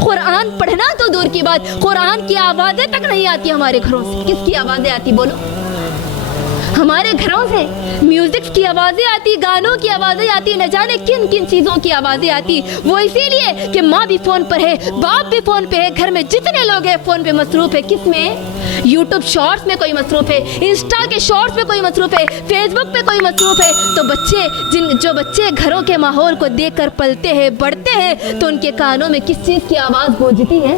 قرآن پڑھنا تو دور کی بات، قرآن کی آوازیں تک نہیں آتی ہمارے گھروں سے۔ کس کی آوازیں آتی بولو؟ ہمارے گھروں سے میوزک کی آوازیں آتی، گانوں کی آوازیں آتی، نہ جانے کن کن چیزوں کی آوازیں آتی۔ وہ اسی لیے کہ ماں بھی فون پر ہے، باپ بھی فون پہ ہے، گھر میں جتنے لوگ ہیں فون پہ مصروف ہے۔ کس میں؟ یوٹیوب شارٹس میں کوئی مصروف ہے، انسٹا کے شارٹس میں کوئی مصروف ہے، فیس بک پہ کوئی مصروف ہے۔ تو جو بچے گھروں کے ماحول کو دیکھ کر پلتے ہیں، بڑھتے ہیں، تو ان کے کانوں میں کس چیز کی آواز گونجتی ہے؟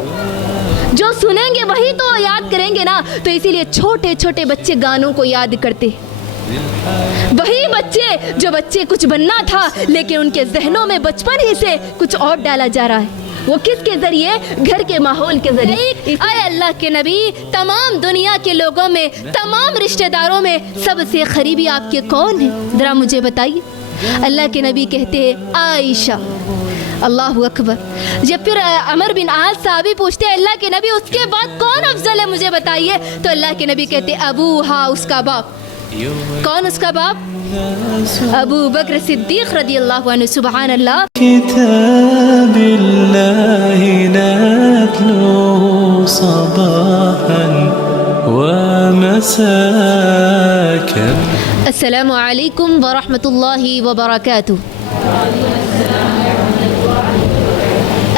جو سنیں گے وہی تو یاد کریں گے نا۔ تو اسی لیے چھوٹے چھوٹے بچے گانوں کو یاد کرتے، وہی بچے کچھ بننا تھا لیکن ان کے ذہنوں میں بچپن ہی سے کچھ اور ڈالا جا رہا ہے۔ وہ کس کے ذریعے؟ گھر کے ماحول کے ذریعے۔ اے اللہ کے نبی، تمام دنیا کے لوگوں میں، تمام رشتہ داروں میں سب سے قریبی آپ کے کون ہیں؟ ذرا مجھے بتائیے۔ اللہ کے نبی کہتے ہیں عائشہ۔ اللہ اکبر۔ جب پھر عمر بن عاص صحابی پوچھتے ہیں اللہ کے نبی اس کے بعد کون افضل ہے مجھے بتائیے، تو اللہ کے نبی کہتے ابوہا، اس کا باپ۔ کون اس کا باپ؟ ابو بکر صدیق رضی اللہ عنہ۔ سبحان اللہ۔ کتاب اللہ نتلو صباحا ومساء۔ السلام علیکم ورحمۃ اللہ وبرکاتہ۔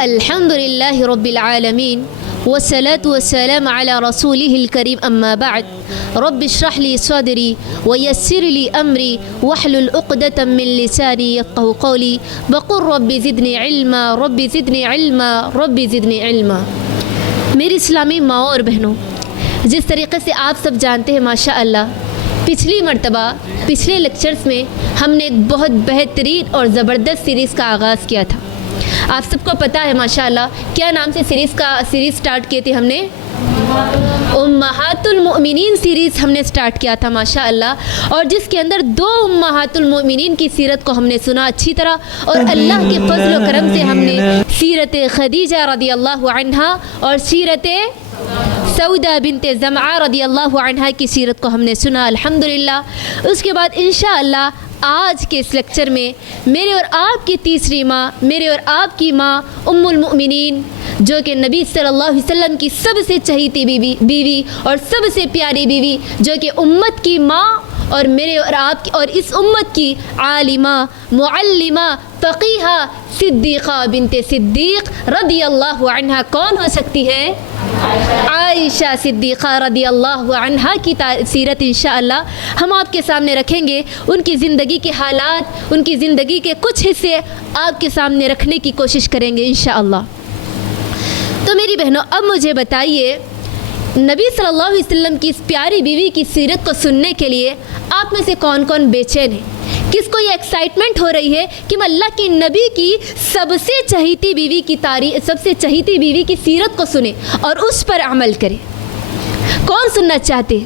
الحمد للہ رب العالمین والصلاة والسلام على رسوله الكريم اما بعد رب اشرح لي صدري ويسر لي امري واحلل عقدة من لساني يفقهوا قولي وقل رب زدني علما رب زدني علما رب زدني علما۔ میری اسلامی ماں اور بہنوں، جس طریقے سے آپ سب جانتے ہیں ماشاء اللہ، پچھلی مرتبہ پچھلے لیکچرز میں ہم نے ایک بہت بہترین اور زبردست سیریز کا آغاز کیا تھا۔ آپ سب کو پتہ ہے ماشاءاللہ کیا نام سے سیریز سٹارٹ کیے تھے ہم نے؟ امہات المؤمنین سیریز ہم نے سٹارٹ کیا تھا ماشاءاللہ، اور جس کے اندر 2 امہات المؤمنین کی سیرت کو ہم نے سنا اچھی طرح، اور اللہ کے فضل و کرم سے ہم نے سیرت خدیجہ رضی اللہ عنہا اور سیرت سودہ بنت زمعہ رضی اللہ عنہا کی سیرت کو ہم نے سنا الحمدللہ۔ اس کے بعد انشاءاللہ آج کے اس لیکچر میں میرے اور آپ کی تیسری ماں، میرے اور آپ کی ماں ام المؤمنین، جو کہ نبی صلی اللہ علیہ وسلم کی سب سے چہیتی بیوی اور سب سے پیاری بیوی، جو کہ امت کی ماں اور میرے اور آپ کی اور اس امت کی عالمہ، معلمہ، فقیہہ، صدیقہ بنت صدیق رضی اللہ عنہا کون ہو سکتی ہے؟ عائشہ صدیقہ رضی اللہ عنہا کی سیرت انشاءاللہ ہم آپ کے سامنے رکھیں گے۔ ان کی زندگی کے حالات، ان کی زندگی کے کچھ حصے آپ کے سامنے رکھنے کی کوشش کریں گے انشاءاللہ۔ تو میری بہنوں، اب مجھے بتائیے، نبی صلی اللہ علیہ وسلم کی اس پیاری بیوی کی سیرت کو سننے کے لیے آپ میں سے کون کون بے چین ہیں؟ کس کو یہ ایکسائٹمنٹ ہو رہی ہے کہ میں اللہ کے نبی کی سب سے چہیتی بیوی کی تاریخ، سب سے چہیتی بیوی کی سیرت کو سنے اور اس پر عمل کرے؟ کون سننا چاہتے؟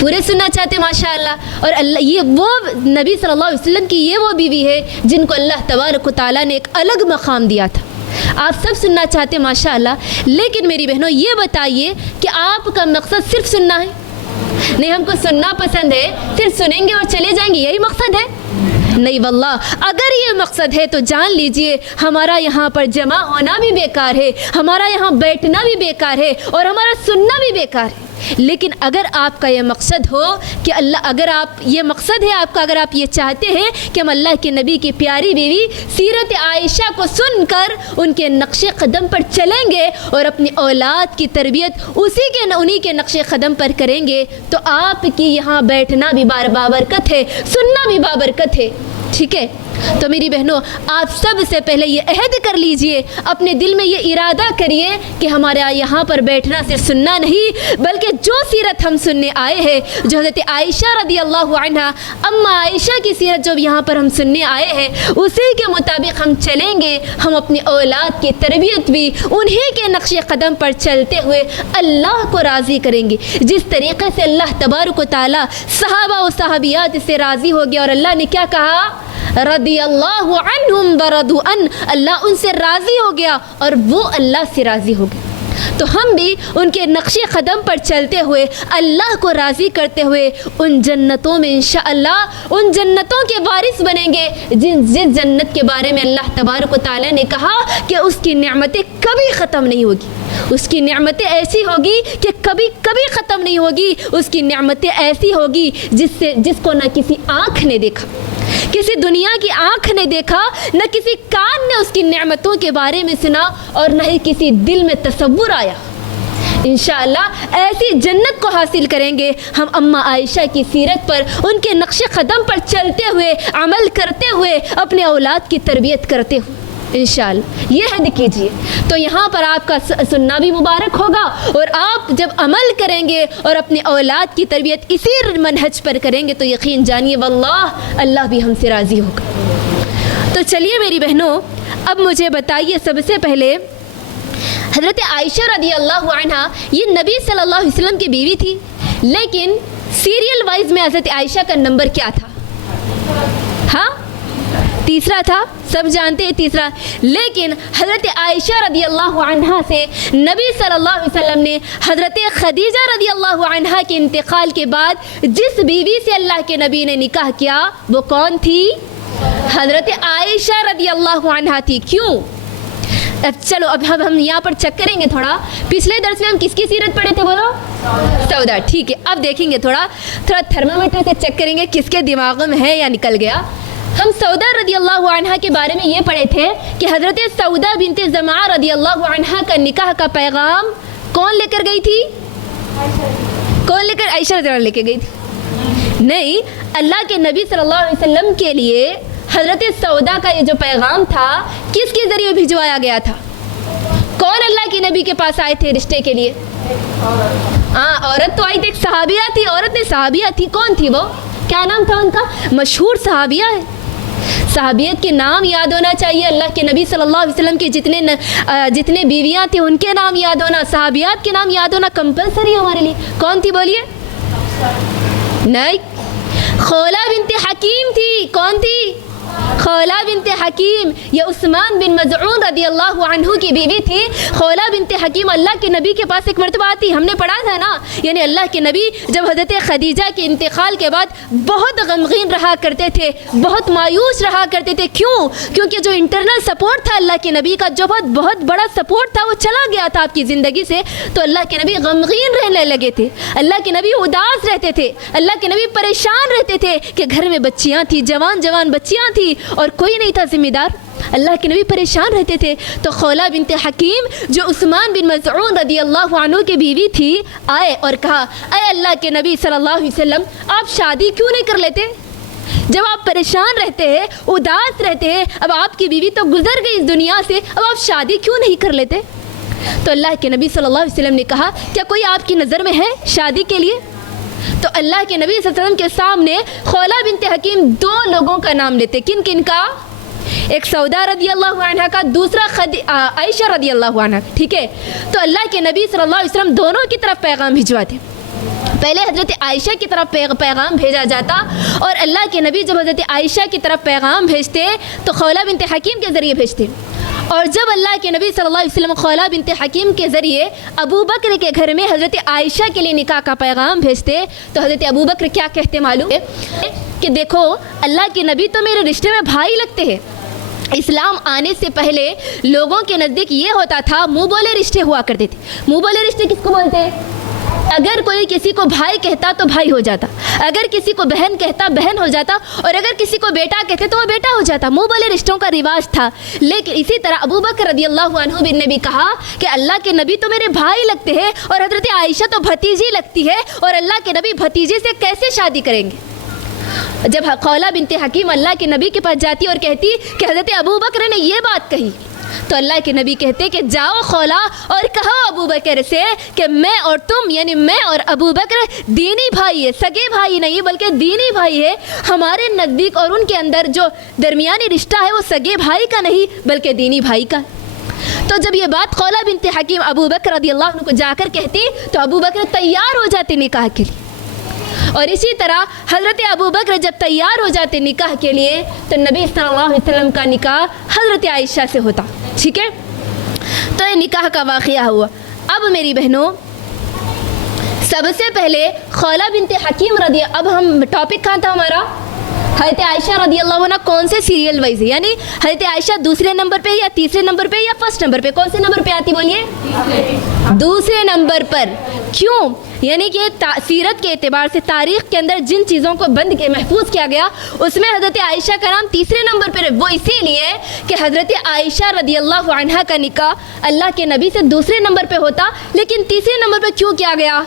پورے سننا چاہتے ماشاءاللہ۔ اور اللہ، یہ وہ نبی صلی اللہ علیہ وسلم کی یہ وہ بیوی ہے جن کو اللہ تبارک و تعالیٰ نے ایک الگ مقام دیا تھا۔ آپ سب سننا چاہتے ماشاءاللہ، لیکن میری بہنوں یہ بتائیے کہ آپ کا مقصد صرف سننا ہے؟ نہیں، ہم کو سننا پسند ہے، صرف سنیں گے اور چلے جائیں گے، یہی مقصد ہے؟ نہیں واللہ، اگر یہ مقصد ہے تو جان لیجئے ہمارا یہاں پر جمع ہونا بھی بیکار ہے، ہمارا یہاں بیٹھنا بھی بیکار ہے، اور ہمارا سننا بھی بیکار ہے۔ لیکن اگر آپ کا یہ مقصد ہو کہ اگر آپ یہ مقصد ہے آپ کا، اگر آپ یہ چاہتے ہیں کہ ہم اللہ کے نبی کی پیاری بیوی سیرت عائشہ کو سن کر ان کے نقش قدم پر چلیں گے اور اپنی اولاد کی تربیت انہی کے نقش قدم پر کریں گے، تو آپ کی یہاں بیٹھنا بھی بابرکت ہے، سننا بھی بابرکت ہے۔ ٹھیک ہے؟ تو میری بہنوں، آپ سب سے پہلے یہ عہد کر لیجئے، اپنے دل میں یہ ارادہ کریے کہ ہمارا یہاں پر بیٹھنا صرف سننا نہیں، بلکہ جو سیرت ہم سننے آئے ہیں، جو حضرت عائشہ رضی اللہ عنہا، اما عائشہ کی سیرت جو یہاں پر ہم سننے آئے ہیں، اسی کے مطابق ہم چلیں گے۔ ہم اپنی اولاد کی تربیت بھی انہی کے نقش قدم پر چلتے ہوئے اللہ کو راضی کریں گے۔ جس طریقے سے اللہ تبارک و تعالیٰ صحابہ و صحابیات سے راضی ہو گیا، اور اللہ نے کیا کہا؟ رضی اللہ عنہم ورضوا عنہ، اللہ ان سے راضی ہو گیا اور وہ اللہ سے راضی ہو گئے۔ تو ہم بھی ان کے نقش قدم پر چلتے ہوئے اللہ کو راضی کرتے ہوئے ان جنتوں میں انشاءاللہ ان جنتوں کے وارث بنیں گے جس جنت کے بارے میں اللہ تبارک و تعالیٰ نے کہا کہ اس کی نعمتیں کبھی ختم نہیں ہوگی، اس کی نعمتیں ایسی ہوگی کہ کبھی کبھی ختم نہیں ہوگی، اس کی نعمتیں ایسی ہوگی جس کو نہ کسی آنکھ نے دیکھا، کسی دنیا کی آنکھ نے دیکھا، نہ کسی کان نے اس کی نعمتوں کے بارے میں سنا، اور نہ ہی کسی دل میں تصور آیا۔ انشاءاللہ ایسی جنت کو حاصل کریں گے ہم اماں عائشہ کی سیرت پر، ان کے نقش قدم پر چلتے ہوئے، عمل کرتے ہوئے، اپنے اولاد کی تربیت کرتے ہوئے انشاءاللہ۔ یہ حد کیجئے تو یہاں پر آپ کا سننا بھی مبارک ہوگا، اور آپ جب عمل کریں گے اور اپنے اولاد کی تربیت اسی منہج پر کریں گے تو یقین جانیے واللہ اللہ بھی ہم سے راضی ہوگا۔ تو چلیے میری بہنوں، اب مجھے بتائیے سب سے پہلے حضرت عائشہ رضی اللہ عنہا یہ نبی صلی اللہ علیہ وسلم کی بیوی تھی، لیکن سیریل وائز میں حضرت عائشہ کا نمبر کیا تھا؟ ہاں تیسرا تھا، سب جانتے ہیں تیسرا۔ لیکن حضرت عائشہ رضی اللہ عنہا سے نبی صلی اللہ علیہ وسلم نے حضرت خدیجہ رضی اللہ عنہا کے انتقال کے بعد جس بیوی سے اللہ کے نبی نے نکاح کیا وہ کون تھی؟ حضرت عائشہ رضی اللہ عنہا تھی۔ کیوں؟ چلو اب ہم یہاں پر چیک کریں گے تھوڑا، پچھلے درس میں ہم کس کی سیرت پڑھے تھے بولو؟ سودا۔ ٹھیک ہے، اب دیکھیں گے تھوڑا تھرمامیٹر سے چیک کریں گے کس کے دماغ میں ہے یا نکل گیا۔ ہم سودا رضی اللہ عنہا کے بارے میں یہ پڑھے تھے کہ حضرت سودا بنت زمعہ رضی اللہ عنہا کا نکاح کا پیغام کون لے کر گئی تھی؟ کون لے کر؟ عائشہ رضی اللہ لے کے گئی تھی؟ نہیں، اللہ کے نبی صلی اللہ علیہ وسلم کے لیے حضرت سودا کا یہ جو پیغام تھا کس کے ذریعے بھجوایا گیا تھا؟ کون اللہ کے نبی کے پاس آئے تھے رشتے کے لیے؟ عورت تو آئی تھی، ایک صحابیہ تھی، عورت نے صحابیہ تھی۔ کون تھی وہ؟ کیا نام تھا ان کا؟ مشہور صحابیہ ہے۔ صحابیت کے نام یاد ہونا چاہیے، اللہ کے نبی صلی اللہ علیہ وسلم کی جتنے بیویاں تھیں ان کے نام یاد ہونا، صحابیات کے نام یاد ہونا کمپلسری ہے ہمارے لیے۔ کون تھی بولیے؟ نہیں، خولہ بنت حکیم تھی۔ کون تھی؟ خولہ بنت حکیم، یہ عثمان بن مظعون رضی اللہ عنہ کی بیوی تھی۔ خولہ بنت حکیم اللہ کے نبی کے پاس ایک مرتبہ آتی، ہم نے پڑھا تھا نا، یعنی اللہ کے نبی جب حضرت خدیجہ کے انتقال کے بعد بہت غمگین رہا کرتے تھے، بہت مایوس رہا کرتے تھے۔ کیوں؟ کیونکہ جو انٹرنل سپورٹ تھا اللہ کے نبی کا، جو بہت بڑا سپورٹ تھا وہ چلا گیا تھا آپ کی زندگی سے، تو اللہ کے نبی غمگین رہنے لگے تھے، اللہ کے نبی اداس رہتے تھے، اللہ کے نبی پریشان رہتے تھے کہ گھر میں بچیاں تھیں، جوان بچیاں تھیں اور کوئی نہیں تھا ذمہ دار۔ اللہ کے نبی پریشان رہتے تھے، تو خولہ بنت حکیم جو عثمان بن مظعون رضی اللہ عنہ کی بیوی تھی آئے اور کہا، اے اللہ کے نبی صلی اللہ علیہ وسلم، آپ شادی کیوں نہیں کر لیتے؟ جب آپ پریشان رہتے ہیں، اداس رہتے ہیں، اب آپ کی بیوی تو گزر گئی اس دنیا سے، اب آپ شادی کیوں نہیں کر لیتے؟ تو اللہ کے نبی صلی اللہ علیہ وسلم نے کہا، کیا کوئی آپ کی نظر میں ہے شادی کے لیے؟ تو اللہ کے نبی صلی اللہ علیہ وسلم کے سامنے خولہ بنت حکیم دو لوگوں کا نام لیتے۔ کن کن کا؟ ایک سودا رضی اللہ عنہ کا، دوسرا عائشہ رضی اللہ عنہ۔ ٹھیک ہے، تو اللہ کے نبی صلی اللہ علیہ وسلم دونوں کی طرف پیغام بھجواتے۔ پہلے حضرت عائشہ کی طرف پیغام بھیجا جاتا، اور اللہ کے نبی جب حضرت عائشہ کی طرف پیغام بھیجتے تو خولہ بنت حکیم کے ذریعے بھیجتے، اور جب اللہ کے نبی صلی اللہ علیہ وسلم خولہ بنت حکیم کے ذریعے ابو بکر کے گھر میں حضرت عائشہ کے لیے نکاح کا پیغام بھیجتے تو حضرت ابو بکر کیا کہتے معلوم ہے؟ کہ دیکھو اللہ کے نبی تو میرے رشتے میں بھائی لگتے ہیں۔ اسلام آنے سے پہلے لوگوں کے نزدیک یہ ہوتا تھا، منہ بولے رشتے ہوا کرتے تھے۔ منہ بولے رشتے کس کو بولتے ہیں؟ اگر کوئی کسی کو بھائی کہتا تو بھائی ہو جاتا، اگر کسی کو بہن کہتا بہن ہو جاتا، اور اگر کسی کو بیٹا کہتے تو وہ بیٹا ہو جاتا۔ منہ بولے رشتوں کا رواج تھا۔ لیکن اسی طرح ابو بکر رضی اللہ عنہ نے بھی کہا کہ اللہ کے نبی تو میرے بھائی لگتے ہیں، اور حضرت عائشہ تو بھتیجی لگتی ہے، اور اللہ کے نبی بھتیجے سے کیسے شادی کریں گے؟ جب خولہ بنت حکیم اللہ کے نبی کے پاس جاتی اور کہتی کہ حضرت ابو بکر نے یہ بات کہی، تو اللہ کے نبی کہتے کہ جاؤ خولہ اور کہو ابو بکر سے کہ میں اور تم، یعنی میں اور ابو بکر دینی بھائی ہے، سگے بھائی نہیں بلکہ دینی بھائی ہے ہمارے نزدیک، اور ان کے اندر جو درمیانی رشتہ ہے وہ سگے بھائی کا نہیں بلکہ دینی بھائی کا۔ تو جب یہ بات خولہ بنت حکیم ابو بکر رضی اللہ عنہ کو جا کر کہتی تو ابو بکر تیار ہو جاتے نکاح کے لیے، اور اسی طرح حضرت ابو بکر جب تیار ہو جاتے نکاح کے لیے تو نبی صلی اللہ علیہ وسلم کا نکاح حضرت عائشہ سے ہوتا۔ ٹھیک ہے، تو یہ نکاح کا واقعہ ہوا۔ اب میری بہنوں سب سے پہلے خولہ بنت حکیم رضی، اب ہم ٹاپک کہاں تھا ہمارا؟ حضرت عائشہ رضی اللہ عنہ کون سے سیریل وائز ہے، یعنی حضرت عائشہ دوسرے نمبر پہ یا تیسرے نمبر پہ یا فرسٹ نمبر پہ، کون سے نمبر پہ آتی بولیے؟ دوسرے نمبر پر. کیوں؟ یعنی کہ سیرت کے اعتبار سے تاریخ کے اندر جن چیزوں کو بند کے محفوظ کیا گیا اس میں حضرت عائشہ کا نام تیسرے نمبر پر ہے. وہ اسی لیے کہ حضرت عائشہ رضی اللہ عنہا کا نکاح اللہ کے نبی سے دوسرے نمبر پہ ہوتا، لیکن تیسرے نمبر پہ کیوں کیا گیا؟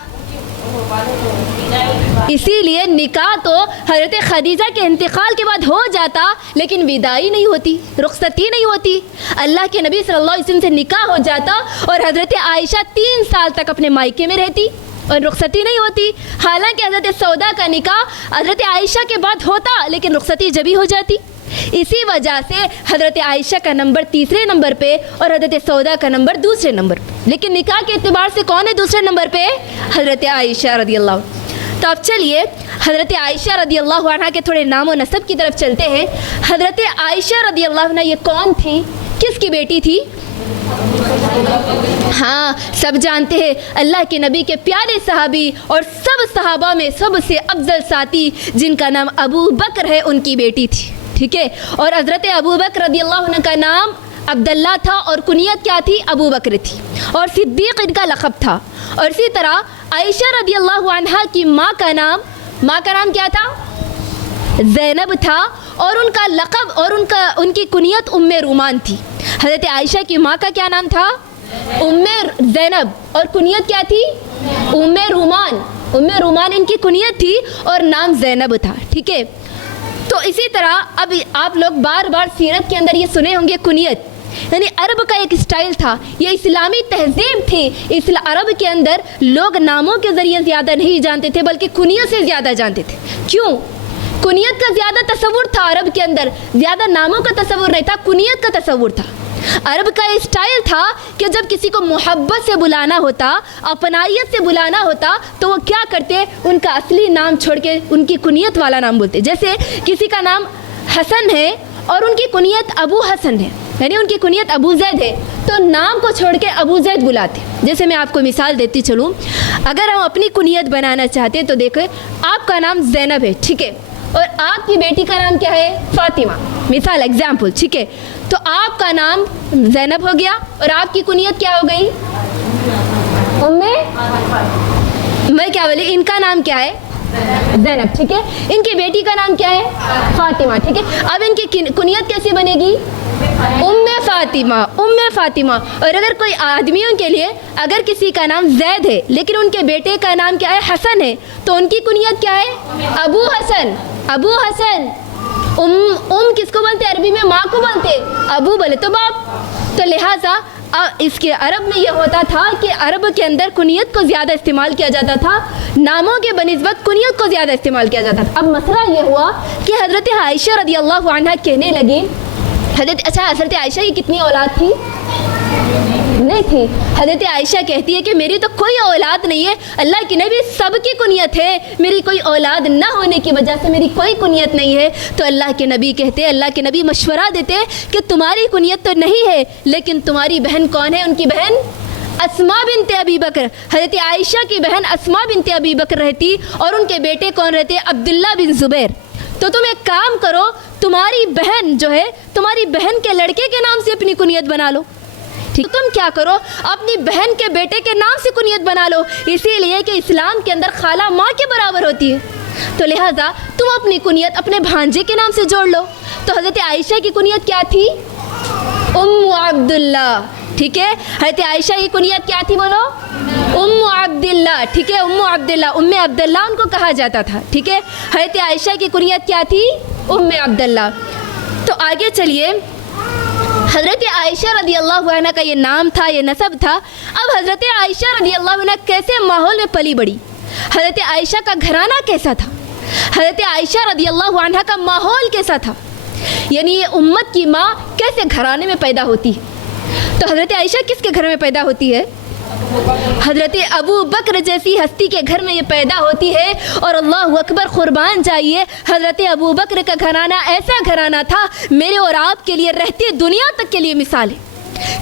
اسی لیے نکاح تو حضرت خدیجہ کے انتقال کے بعد ہو جاتا، لیکن وداعی نہیں ہوتی، رخصتی نہیں ہوتی. اللہ کے نبی صلی اللہ علیہ وسلم سے نکاح ہو جاتا اور حضرت عائشہ 3 سال تک اپنے مائکے میں رہتی اور رخصتی نہیں ہوتی. حالانکہ حضرت سودا کا نکاح حضرت عائشہ کے بعد ہوتا، لیکن رخصتی جبھی ہو جاتی. اسی وجہ سے حضرت عائشہ کا نمبر تیسرے نمبر پہ اور حضرت سودا کا نمبر دوسرے نمبر پہ. لیکن نکاح کے اعتبار سے کون ہے دوسرے نمبر پہ؟ حضرت عائشہ رضی اللہ عنہ. تو اب چلیے حضرت عائشہ رضی اللہ عنہ کے تھوڑے نام و نسب کی طرف چلتے ہیں. حضرت عائشہ رضی اللہ عنہ یہ کون تھی؟ کس کی بیٹی تھی؟ ہاں سب جانتے ہیں اللہ کے نبی کے پیارے صحابی اور سب صحابہ میں سب سے افضل ساتھی جن کا نام ابو بکر ہے، ان کی بیٹی تھی. ٹھیک ہے، اور حضرت ابو بکر رضی اللہ عنہ کا نام عبداللہ تھا اور کنیت کیا تھی؟ ابو بکر تھی، اور صدیق ان کا لقب تھا. اور اسی طرح عائشہ رضی اللہ عنہا کی ماں کا نام کیا تھا؟ زینب تھا، اور ان کا لقب اور ان کی کنیت ام رومان تھی. حضرت عائشہ کی ماں کا کیا نام تھا؟ ام زینب، اور کنیت کیا تھی؟ ام رومان. ام رومان ان کی کنیت تھی اور نام زینب تھا. ٹھیک ہے، تو اسی طرح اب آپ لوگ بار بار سیرت کے اندر یہ سنے ہوں گے کنیت، یعنی عرب کا ایک اسٹائل تھا، یہ اسلامی تہذیب تھی. عرب کے اندر لوگ ناموں کے ذریعے زیادہ نہیں جانتے تھے بلکہ کنیت سے زیادہ جانتے تھے. کیوں؟ کنیت کا زیادہ تصور تھا عرب کے اندر، زیادہ ناموں کا تصور نہیں تھا، کنیت کا تصور تھا. عرب کا اسٹائل تھا کہ جب کسی کو محبت سے بلانا ہوتا، اپنائیت سے بلانا ہوتا، تو وہ کیا کرتے؟ ان کا اصلی نام چھوڑ کے ان کی کنیت والا نام بولتے. جیسے کسی کا نام حسن ہے اور ان کی کنیت ابو حسن ہے، یعنی ان کی کنیت ابو زید ہے، تو نام کو چھوڑ کے ابو زید بلاتے. جیسے میں آپ کو مثال دیتی چلوں، اگر ہم اپنی کنیت بنانا چاہتے ہیں تو دیکھیں آپ کا نام زینب ہے، ٹھیک ہے، اور آپ کی بیٹی کا نام کیا ہے؟ فاطمہ. مثال ایگزامپل، ٹھیک ہے. تو آپ کا نام زینب ہو گیا اور آپ کی کنیت کیا ہو گئی؟ میں کیا بولی؟ ان کا نام کیا ہے؟ زینب. ٹھیک ہے، ان کی بیٹی کا نام کیا ہے؟ فاطمہ. ٹھیک ہے، اب ان کی کنیت کیسے بنے گی؟ ام فاطمہ. اور اگر کوئی آدمیوں کے لیے اگر کسی کا نام زید ہے لیکن ان کے بیٹے کا نام کیا ہے؟ حسن ہے، تو ان کی کنیت کیا ہے؟ ابو حسن. ام کس کو بولتے عربی میں؟ ماں کو بولتے. ابو بولے تو باپ. تو لہٰذا اس کے عرب میں یہ ہوتا تھا کہ عرب کے اندر کنیت کو زیادہ استعمال کیا جاتا تھا، ناموں کے بنسبت کنیت کو زیادہ استعمال کیا جاتا تھا. اب مسئلہ یہ ہوا کہ حضرت عائشہ رضی اللہ عنہا کہنے لگی حضرت عائشہ کی کتنی اولاد تھی؟ نہیں تھی. حضرت عائشہ کہتی ہے کہ میری تو کوئی اولاد نہیں ہے، اللہ کی نبی سب کی کنیت ہے، میری کوئی اولاد نہ ہونے کی وجہ سے میری کوئی کنیت نہیں ہے. تو اللہ کے نبی کہتے، اللہ کے نبی مشورہ دیتے کہ تمہاری کنیت تو نہیں ہے، لیکن تمہاری بہن کون ہے؟ ان کی بہن اسماء بنت ابی بکر. حضرت عائشہ کی بہن اسماء بنت ابی بکر رہتی اور ان کے بیٹے کون رہتے؟ عبداللہ بن زبیر. تو تم ایک کام کرو، تمہاری بہن جو ہے تمہاری بہن کے لڑکے کے نام سے اپنی کنیت بنا لو. ٹھیک، تم کیا کرو؟ اپنی بہن کے بیٹے کے نام سے کنیت بنا لو، اسی لیے کہ اسلام کے اندر خالہ ماں کے برابر ہوتی ہے. تو لہٰذا تم اپنی کنیت اپنے بھانجے کے نام سے جوڑ لو. تو حضرت عائشہ کی کنیت کیا تھی؟ ام عبداللہ. ٹھیک ہے، حضرت عائشہ کی کنیت کیا تھی؟ بولو. ام عبداللہ. ٹھیک ہے، ام عبداللہ، ام عبداللہ ان کو کہا جاتا تھا. ٹھیک ہے، حضرت عائشہ کی کنیت کیا تھی؟ ام عبداللہ. تو آگے چلیے، حضرت عائشہ رضی اللہ عنہ کا یہ نام تھا، یہ نسب تھا. اب حضرت عائشہ رضی اللہ عنہ کیسے ماحول میں پلی بڑی؟ حضرت عائشہ کا گھرانہ کیسا تھا؟ حضرت عائشہ رضی اللہ عنہ کا ماحول کیسا تھا؟ یعنی یہ امت کی ماں کیسے گھرانے میں پیدا ہوتی ہے؟ تو حضرت عائشہ کس کے گھر میں پیدا ہوتی ہے؟ حضرت ابو بکر جیسی ہستی کے گھر میں یہ پیدا ہوتی ہے. اور اللہ اکبر، قربان جائیے، حضرت ابو بکر کا گھرانہ ایسا گھرانہ تھا میرے اور آپ کے لیے رہتی دنیا تک کے لیے مثال ہے.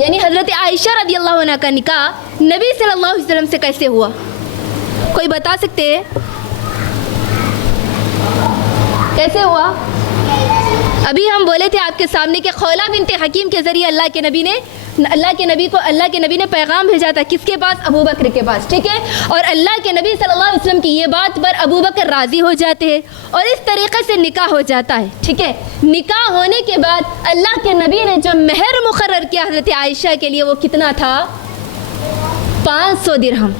یعنی حضرت عائشہ رضی اللہ عنہ کا نکاح نبی صلی اللہ علیہ وسلم سے کیسے ہوا؟ کوئی بتا سکتے ہیں کیسے ہوا؟ ابھی ہم بولے تھے آپ کے سامنے کہ خولہ بنت حکیم کے ذریعے اللہ کے نبی نے پیغام بھیجا تھا کس کے پاس؟ ابو بکر کے پاس، ٹھیک ہے، اور اللہ کے نبی صلی اللہ علیہ وسلم کی یہ بات پر ابو بکر راضی ہو جاتے ہیں اور اس طریقے سے نکاح ہو جاتا ہے، ٹھیک ہے۔ نکاح ہونے کے بعد اللہ کے نبی نے جو مہر مقرر کیا حضرت عائشہ کے لیے وہ کتنا تھا؟ 500 درہم۔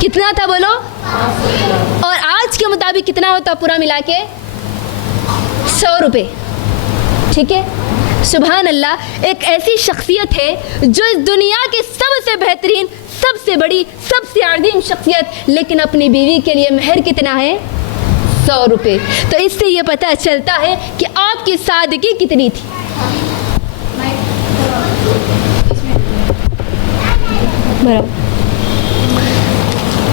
کتنا تھا بولو؟ اور آج کے مطابق کتنا ہوتا پورا ملا کے؟ 100 روپے، ٹھیک ہے۔ سبحان اللہ، ایک ایسی شخصیت ہے جو اس دنیا کی سب سے بہترین، سب سے بڑی، سب سے عظیم شخصیت، لیکن اپنی بیوی کے لیے مہر کتنا ہے؟ 100 روپے۔ تو اس سے یہ پتہ چلتا ہے کہ آپ کی سادگی کتنی تھی۔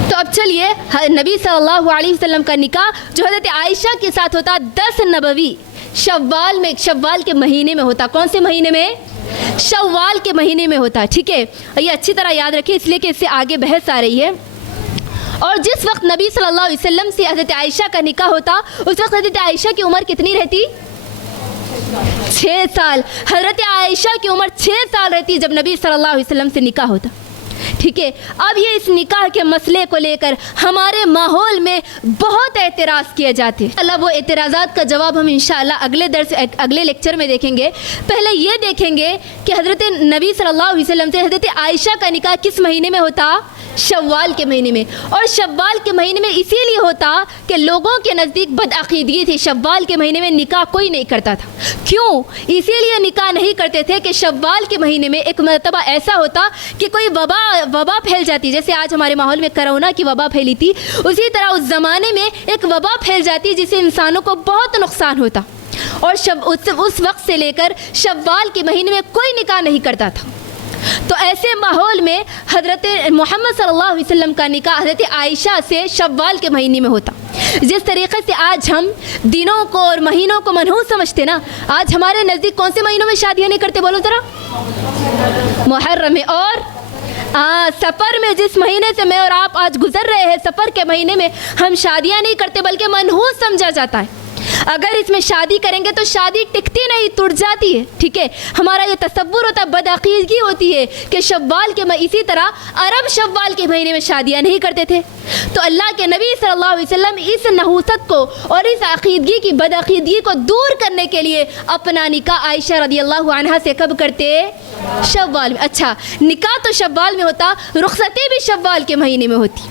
تو اب چلیے نبی صلی اللہ علیہ وسلم کا نکاح جو حضرت عائشہ کے ساتھ ہوتا 10 نبوی شوال کے مہینے میں ہوتا۔ کون سے مہینے میں؟ شوال کے مہینے میں ہوتا، ٹھیک ہے۔ یہ اچھی طرح یاد رکھیں اس لیے کہ اس سے آگے بحث آ رہی ہے۔ اور جس وقت نبی صلی اللہ علیہ وسلم سے حضرت عائشہ کا نکاح ہوتا اس وقت حضرت عائشہ کی عمر کتنی رہتی؟ 6 سال۔ حضرت عائشہ کی عمر 6 سال رہتی جب نبی صلی اللہ علیہ وسلم سے نکاح ہوتا، ٹھیک ہے۔ اب یہ اس نکاح کے مسئلے کو لے کر ہمارے ماحول میں بہت اعتراض کیے جاتے ہیں۔ اللہ وہ اعتراضات کا جواب ہم انشاءاللہ اگلے لیکچر میں دیکھیں گے۔ پہلے یہ دیکھیں گے کہ حضرت نبی صلی اللہ علیہ وسلم سے حضرت عائشہ کا نکاح کس مہینے میں ہوتا؟ شوال کے مہینے میں۔ اور شوال کے مہینے میں اسی لیے ہوتا کہ لوگوں کے نزدیک بدعقیدگی تھی، شوال کے مہینے میں نکاح کوئی نہیں کرتا تھا۔ کیوں؟ اسی لیے نکاح نہیں کرتے تھے کہ شوال کے مہینے میں ایک مرتبہ ایسا ہوتا کہ کوئی وبا پھیل جاتی، جیسے آج ہمارے ماحول میں کرونا کی وبا پھیلی تھی، اسی طرح اس زمانے میں ایک وبا پھیل جاتی جس سے انسانوں کو بہت نقصان ہوتا، اور اس وقت سے لے کر شوال کے مہینے میں کوئی نکاح نہیں کرتا تھا۔ تو ایسے ماحول میں حضرت محمد صلی اللہ علیہ وسلم کا نکاح حضرت عائشہ سے شوال کے مہینے میں ہوتا۔ جس طریقے سے آج ہم دنوں کو اور مہینوں کو منحوس سمجھتے نا، آج ہمارے نزدیک کون سے مہینوں میں شادیاں نہیں کرتے بولو ذرا؟ محرم میں اور سفر میں، جس مہینے سے میں اور آپ آج گزر رہے ہیں، سفر کے مہینے میں ہم شادیاں نہیں کرتے بلکہ منحوس سمجھا جاتا ہے۔ اگر اس میں شادی کریں گے تو شادی ٹکتی نہیں، ٹوٹ جاتی ہے، ٹھیک ہے۔ ہمارا یہ تصور ہوتا ہے، بدعقیدگی ہوتی ہے کہ شوال کے اسی طرح عرب شوال کے مہینے میں شادیاں نہیں کرتے تھے۔ تو اللہ کے نبی صلی اللہ علیہ وسلم اس نحوست کو اور اس عقیدگی کی بدعقیدگی کو دور کرنے کے لیے اپنا نکاح عائشہ رضی اللہ عنہا سے کب کرتے؟ شوال میں۔ اچھا، نکاح تو شوال میں ہوتا، رخصتی بھی شوال کے مہینے میں ہوتی۔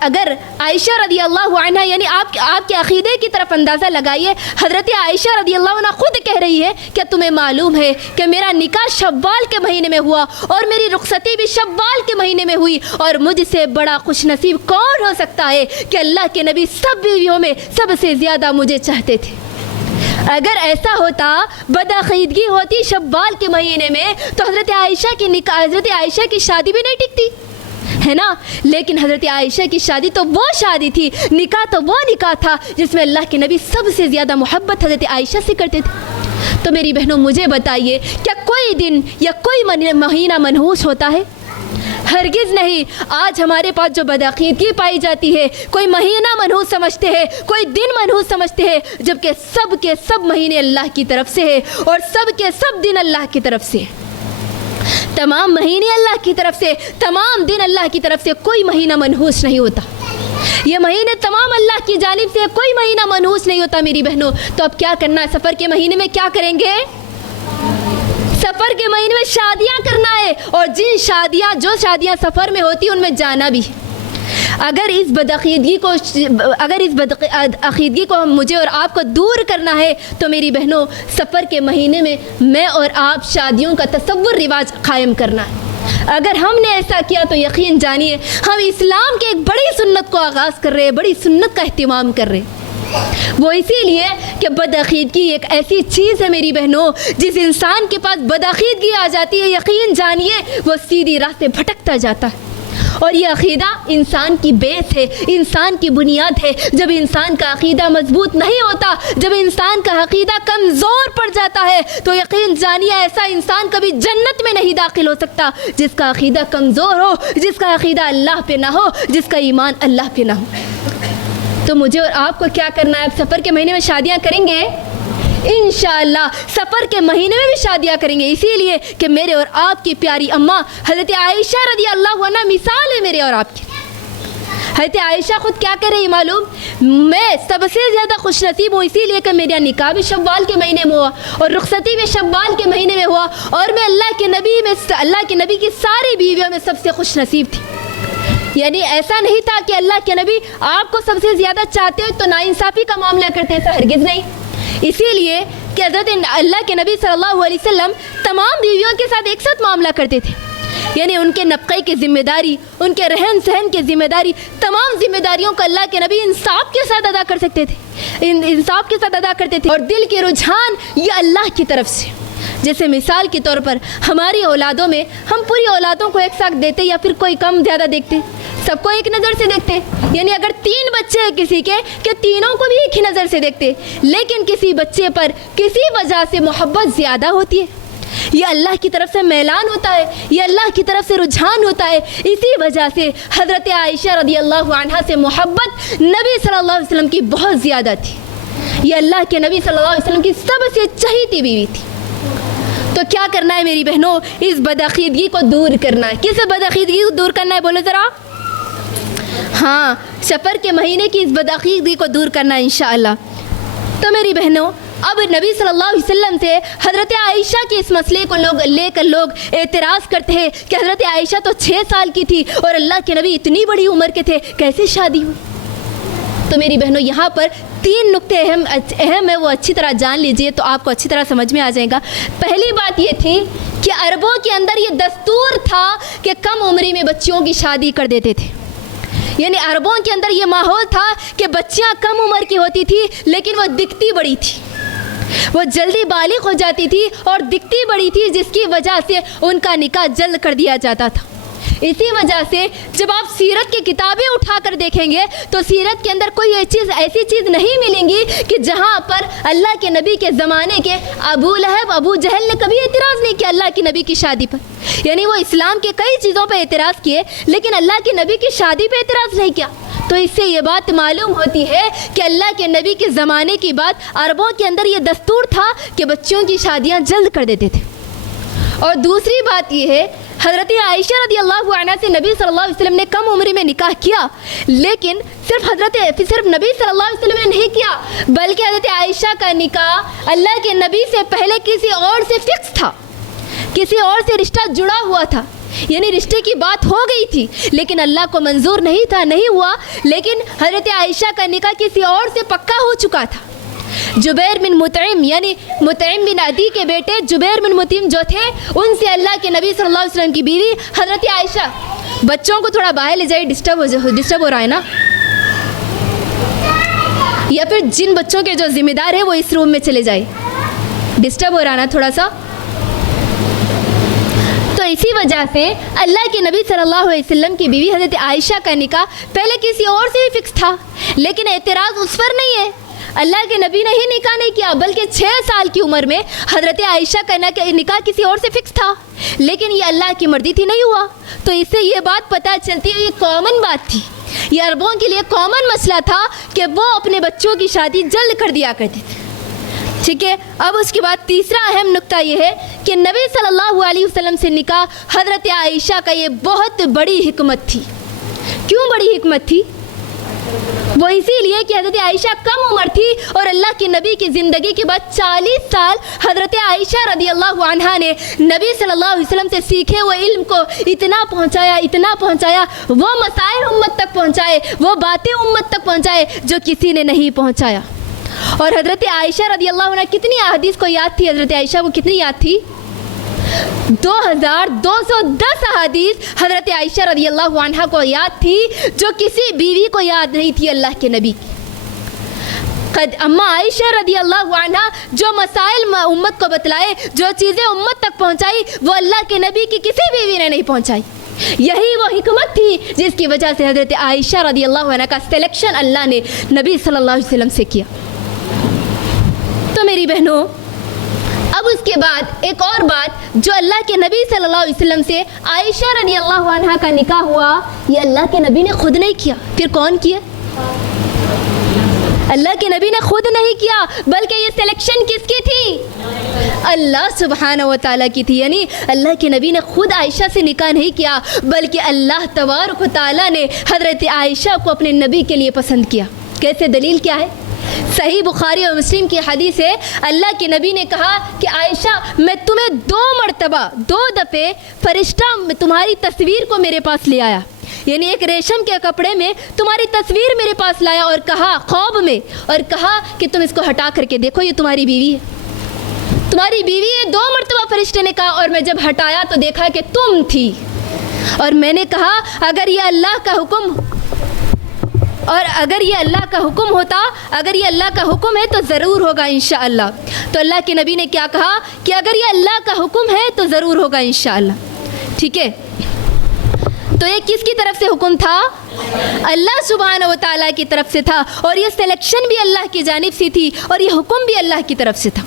اگر عائشہ رضی اللہ عنہ، یعنی آپ کے عقیدے کی طرف اندازہ لگائیے، حضرت عائشہ رضی اللہ عنہ خود کہہ رہی ہے کہ تمہیں معلوم ہے کہ میرا نکاح شوال کے مہینے میں ہوا اور میری رخصتی بھی شوال کے مہینے میں ہوئی، اور مجھ سے بڑا خوش نصیب کون ہو سکتا ہے کہ اللہ کے نبی سب بیویوں میں سب سے زیادہ مجھے چاہتے تھے۔ اگر ایسا ہوتا، بدعقیدگی ہوتی شوال کے مہینے میں، تو حضرت عائشہ کی شادی بھی نہیں ٹکتی ہے نا۔ لیکن حضرت عائشہ کی شادی تو وہ شادی تھی، نکاح تو وہ نکاح تھا جس میں اللہ کے نبی سب سے زیادہ محبت حضرت عائشہ سے کرتے تھے۔ تو میری بہنوں مجھے بتائیے، کیا کوئی دن یا کوئی مہینہ منحوس ہوتا ہے؟ ہرگز نہیں۔ آج ہمارے پاس جو بدعقیدگی پائی جاتی ہے، کوئی مہینہ منحوس سمجھتے ہیں، کوئی دن منحوس سمجھتے ہیں، جبکہ سب کے سب مہینے اللہ کی طرف سے ہے اور سب کے سب دن اللہ کی طرف سے ہے۔ تمام مہینے اللہ کی طرف سے، تمام دن اللہ کی طرف سے، کوئی مہینہ منحوس نہیں ہوتا۔ یہ مہینے تمام اللہ کی جانب سے، کوئی مہینہ منحوس نہیں ہوتا میری بہنوں۔ تو اب کیا کرنا ہے؟ سفر کے مہینے میں کیا کریں گے؟ سفر کے مہینے میں شادیاں کرنا ہے، اور جو شادیاں سفر میں ہوتی ان میں جانا بھی۔ اگر اس بدعقیدگی کو مجھے اور آپ کو دور کرنا ہے تو میری بہنوں سفر کے مہینے میں اور آپ شادیوں کا تصور رواج قائم کرنا ہے۔ اگر ہم نے ایسا کیا تو یقین جانیے ہم اسلام کے ایک بڑی سنت کو آغاز کر رہے ہیں، بڑی سنت کا اہتمام کر رہے ہیں۔ وہ اسی لیے کہ بدعقیدگی ایک ایسی چیز ہے میری بہنوں، جس انسان کے پاس بدعقیدگی آ جاتی ہے، یقین جانیے وہ سیدھی راہ سے بھٹکتا جاتا ہے، اور یہ عقیدہ انسان کی بیس ہے, انسان کی بنیاد ہے. جب انسان کا عقیدہ مضبوط نہیں ہوتا, جب انسان کا عقیدہ کمزور پڑ جاتا ہے, تو یقین جانیے ایسا انسان کبھی جنت میں نہیں داخل ہو سکتا جس کا عقیدہ کمزور ہو, جس کا عقیدہ اللہ پہ نہ ہو, جس کا ایمان اللہ پہ نہ ہو. تو مجھے اور آپ کو کیا کرنا ہے؟ اب سفر کے مہینے میں شادیاں کریں گے انشاءاللہ, سفر کے مہینے میں بھی شادیاں کریں گے, اسی لیے کہ میرے اور آپ کی پیاری اماں حضرت عائشہ رضی اللہ عنہ مثال ہے میرے اور آپ کی. حضرت عائشہ خود کیا کر رہی ہے معلوم؟ میں سب سے زیادہ خوش نصیب ہوں اسی لیے کہ میرا نکاح بھی شوال کے مہینے میں ہوا اور رخصتی بھی شوال کے مہینے میں ہوا, اور میں اللہ کے نبی کی ساری بیویوں میں سب سے خوش نصیب تھی. یعنی ایسا نہیں تھا کہ اللہ کے نبی آپ کو سب سے زیادہ چاہتے ہیں تو ناانصافی کا معاملہ کرتے, ایسا ہرگز نہیں. اسی لیے کہ حضرت اللہ کے نبی صلی اللہ علیہ وسلم تمام بیویوں کے ساتھ ایک ساتھ معاملہ کرتے تھے. یعنی ان کے نفقے کی ذمہ داری, ان کے رہن سہن کی ذمہ داری, تمام ذمہ داریوں کو اللہ کے نبی انصاف کے ساتھ ادا کر سکتے تھے, انصاف کے ساتھ ادا کرتے تھے. اور دل کے رجحان یہ اللہ کی طرف سے. جیسے مثال کے طور پر ہماری اولادوں میں ہم پوری اولادوں کو ایک ساتھ دیتے یا پھر کوئی کم زیادہ دیکھتے؟ سب کو ایک نظر سے دیکھتے. یعنی اگر 3 بچے ہیں کسی کے کہ تینوں کو بھی ایک ہی نظر سے دیکھتے, لیکن کسی بچے پر کسی وجہ سے محبت زیادہ ہوتی ہے, یہ اللہ کی طرف سے میلان ہوتا ہے, یہ اللہ کی طرف سے رجحان ہوتا ہے. اسی وجہ سے حضرت عائشہ رضی اللہ عنہا سے محبت نبی صلی اللہ علیہ وسلم کی بہت زیادہ تھی. یہ اللہ کے نبی صلی اللہ علیہ وسلم کی سب سے چہیتی بیوی تھی. تو کیا کرنا ہے میری بہنوں؟ اس بدعقیدگی کو دور کرنا ہے. کس بدعقیدگی کو دور کرنا ہے بولو ذرا؟ ہاں, سفر کے مہینے کی اس بدعقیدگی کو دور کرنا ہے انشاءاللہ. تو میری بہنوں, اب نبی صلی اللہ علیہ وسلم سے حضرت عائشہ کے اس مسئلے کو لے کر لوگ اعتراض کرتے ہیں کہ حضرت عائشہ تو 6 سال کی تھی اور اللہ کے نبی اتنی بڑی عمر کے تھے, کیسے شادی ہوئی؟ تو میری بہنوں یہاں پر 3 نقطے اہم ہے, وہ اچھی طرح جان لیجئے تو آپ کو اچھی طرح سمجھ میں آ جائے گا. پہلی بات یہ تھی کہ عربوں کے اندر یہ دستور تھا کہ کم عمری میں بچیوں کی شادی کر دیتے تھے. یعنی عربوں کے اندر یہ ماحول تھا کہ بچیاں کم عمر کی ہوتی تھی لیکن وہ دکھتی بڑی تھی, وہ جلدی بالغ ہو جاتی تھی اور دکھتی بڑی تھی, جس کی وجہ سے ان کا نکاح جلد کر دیا جاتا تھا. اسی وجہ سے جب آپ سیرت کی کتابیں اٹھا کر دیکھیں گے تو سیرت کے اندر کوئی ایسی چیز نہیں ملیں گی کہ جہاں پر اللہ کے نبی کے زمانے کے ابو لہب, ابو جہل نے کبھی اعتراض نہیں کیا اللہ کے نبی کی شادی پر. یعنی وہ اسلام کے کئی چیزوں پہ اعتراض کیے لیکن اللہ کے نبی کی شادی پہ اعتراض نہیں کیا. تو اس سے یہ بات معلوم ہوتی ہے کہ اللہ کے نبی کے زمانے کی بات, عربوں کے اندر یہ دستور تھا کہ بچوں کی شادیاں جلد کر دیتے تھے. اور دوسری بات یہ ہے, حضرت عائشہ رضی اللہ عنہ سے نبی صلی اللہ علیہ وسلم نے کم عمری میں نکاح کیا, لیکن صرف نبی صلی اللہ علیہ وسلم نے نہیں کیا بلکہ حضرت عائشہ کا نکاح اللہ کے نبی سے پہلے کسی اور سے فکس تھا, کسی اور سے رشتہ جڑا ہوا تھا. یعنی رشتے کی بات ہو گئی تھی لیکن اللہ کو منظور نہیں تھا, نہیں ہوا, لیکن حضرت عائشہ کا نکاح کسی اور سے پکا ہو چکا تھا. جبیر بن مطعم یعنی مطعم بن عدی کے بیٹے جبیر بن مطعم جو تھے, ان سے اللہ کے نبی صلی اللہ علیہ وسلم کی بیوی حضرت عائشہ. بچوں کو تھوڑا باہر لے جائے, ڈسٹرب ہو رہا ہے نا, یا پھر جن بچوں کے جو ذمہ دار ہیں وہ اس روم میں چلے جائے, ڈسٹرب ہو رہا نا تھوڑا سا. تو اسی وجہ سے اللہ کے نبی صلی اللہ علیہ وسلم کی بیوی حضرت عائشہ کا نکاح پہلے کسی اور سے بھی فکس تھا, لیکن اعتراض اس پر نہیں ہے. اللہ کے نبی نے ہی نکاح نہیں کیا بلکہ 6 سال کی عمر میں حضرت عائشہ کا نکاح کسی اور سے فکس تھا, لیکن یہ اللہ کی مرضی تھی, نہیں ہوا. تو اس سے یہ بات پتہ چلتی ہے, یہ کامن بات تھی, یہ عربوں کے لیے کامن مسئلہ تھا کہ وہ اپنے بچوں کی شادی جلد کر دیا کرتے تھے. ٹھیک ہے. اب اس کے بعد تیسرا اہم نقطہ یہ ہے کہ نبی صلی اللہ علیہ وسلم سے نکاح حضرت عائشہ کا یہ بہت بڑی حکمت تھی. کیوں بڑی حکمت تھی؟ وہ اسی لیے کہ حضرت عائشہ کم عمر تھی اور اللہ کے نبی کی زندگی کے بعد 40 سال حضرت عائشہ رضی اللہ عنہا نے نبی صلی اللہ علیہ وسلم سے سیکھے ہوئے علم کو اتنا پہنچایا, وہ مسائل امت تک پہنچائے, وہ باتیں امت تک پہنچائے جو کسی نے نہیں پہنچایا. اور حضرت عائشہ رضی اللہ عنہ کتنی احادیث کو یاد تھی؟ حضرت عائشہ کو کتنی یاد تھی؟ 2210 احادیث حضرت عائشہ رضی اللہ عنہ کو یاد تھی جو کسی بیوی کو یاد نہیں تھی اللہ کے نبی کی. اما عائشہ رضی اللہ عنہ جو مسائل امت کو بتلائے, جو چیزیں امت تک پہنچائی, وہ اللہ کے نبی کی کسی بیوی نے نہیں پہنچائی. یہی وہ حکمت تھی جس کی وجہ سے حضرت عائشہ رضی اللہ عنہ کا سلیکشن اللہ نے نبی صلی اللہ علیہ وسلم سے کیا۔ تو میری بہنوں، اب اس کے بعد ایک اور بات، جو اللہ کے نبی صلی اللہ علیہ وسلم سے عائشہ رضی اللہ عنہ کا نکاح ہوا، یہ اللہ کے نبی نے خود نہیں کیا، پھر کون کیا؟ اللہ کے نبی نے خود نہیں کیا، بلکہ یہ سلیکشن کس کی تھی؟ اللہ سبحانہ و تعالیٰ کی تھی۔ یعنی اللہ کے نبی نے خود عائشہ سے نکاح نہیں کیا، بلکہ اللہ تبارک و تعالیٰ نے حضرت عائشہ کو اپنے نبی کے لیے پسند کیا۔ کیسے؟ دلیل کیا ہے؟ صحیح بخاری اور مسلم کی حدیث ہے، اللہ کے نبی نے کہا کہ عائشہ، میں تمہیں 2 مرتبہ 2 دفعے فرشتہ تمہاری تصویر کو میرے پاس لے آیا، یعنی ایک ریشم کے کپڑے میں تمہاری تصویر میرے پاس لایا اور کہا خواب میں، اور کہا کہ تم اس کو ہٹا کر کے دیکھو، یہ تمہاری بیوی ہے، تمہاری بیوی ہے۔ 2 مرتبہ فرشتے نے کہا، اور میں جب ہٹایا تو دیکھا کہ تم تھی، اور میں نے کہا اگر یہ اللہ کا حکم ہوتا، اگر یہ اللہ کا حکم ہے تو ضرور ہوگا انشاءاللہ۔ تو اللہ کے نبی نے کیا کہا کہ اگر یہ اللہ کا حکم ہے تو ضرور ہوگا انشاءاللہ۔ ٹھیک ہے، تو یہ کس کی طرف سے حکم تھا؟ اللہ سبحانہ و تعالیٰ کی طرف سے تھا، اور یہ سلیکشن بھی اللہ کی جانب سے تھی، اور یہ حکم بھی اللہ کی طرف سے تھا۔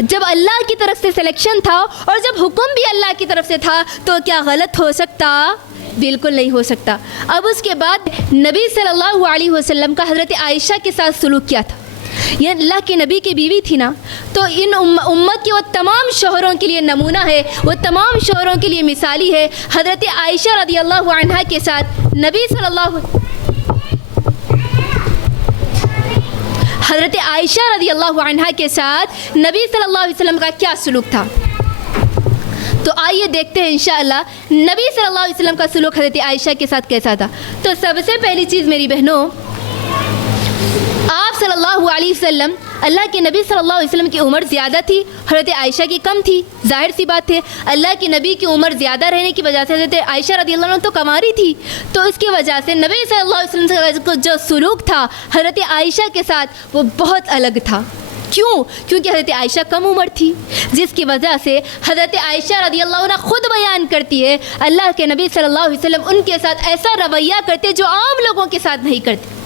جب اللہ کی طرف سے سلیکشن تھا اور جب حکم بھی اللہ کی طرف سے تھا، تو کیا غلط ہو سکتا؟ بالکل نہیں ہو سکتا۔ اب اس کے بعد نبی صلی اللہ علیہ وسلم کا حضرت عائشہ کے ساتھ سلوک کیا تھا؟ یہ اللہ کے نبی کی بیوی تھی نا، تو ان امت کے وہ تمام شوہروں کے لیے نمونہ ہے، وہ تمام شوہروں کے لیے مثالی ہے۔ حضرت عائشہ رضی اللہ عنہا کے ساتھ حضرت عائشہ رضی اللہ عنہا کے ساتھ نبی صلی اللہ علیہ وسلم کا کیا سلوک تھا؟ تو آئیے دیکھتے ہیں انشاءاللہ نبی صلی اللہ علیہ وسلم کا سلوک حضرت عائشہ کے ساتھ کیسا تھا۔ تو سب سے پہلی چیز میری بہنوں، آپ صلی اللہ علیہ وسلم، اللہ کے نبی صلی اللہ علیہ وسلم کی عمر زیادہ تھی، حضرت عائشہ کی کم تھی، ظاہر سی بات ہے۔ اللہ کے نبی کی عمر زیادہ رہنے کی وجہ سے حضرت عائشہ رضی اللہ عنہ تو کنواری تھی، تو اس کی وجہ سے نبی صلی اللہ علیہ وسلم کا جو سلوک تھا حضرت عائشہ کے ساتھ وہ بہت الگ تھا۔ کیوں؟ کیونکہ حضرت عائشہ کم عمر تھی، جس کی وجہ سے حضرت عائشہ رضی اللہ عنہ خود بیان کرتی ہے اللہ کے نبی صلی اللہ علیہ وسلم ان کے ساتھ ایسا رویہ کرتے جو عام لوگوں کے ساتھ نہیں کرتے۔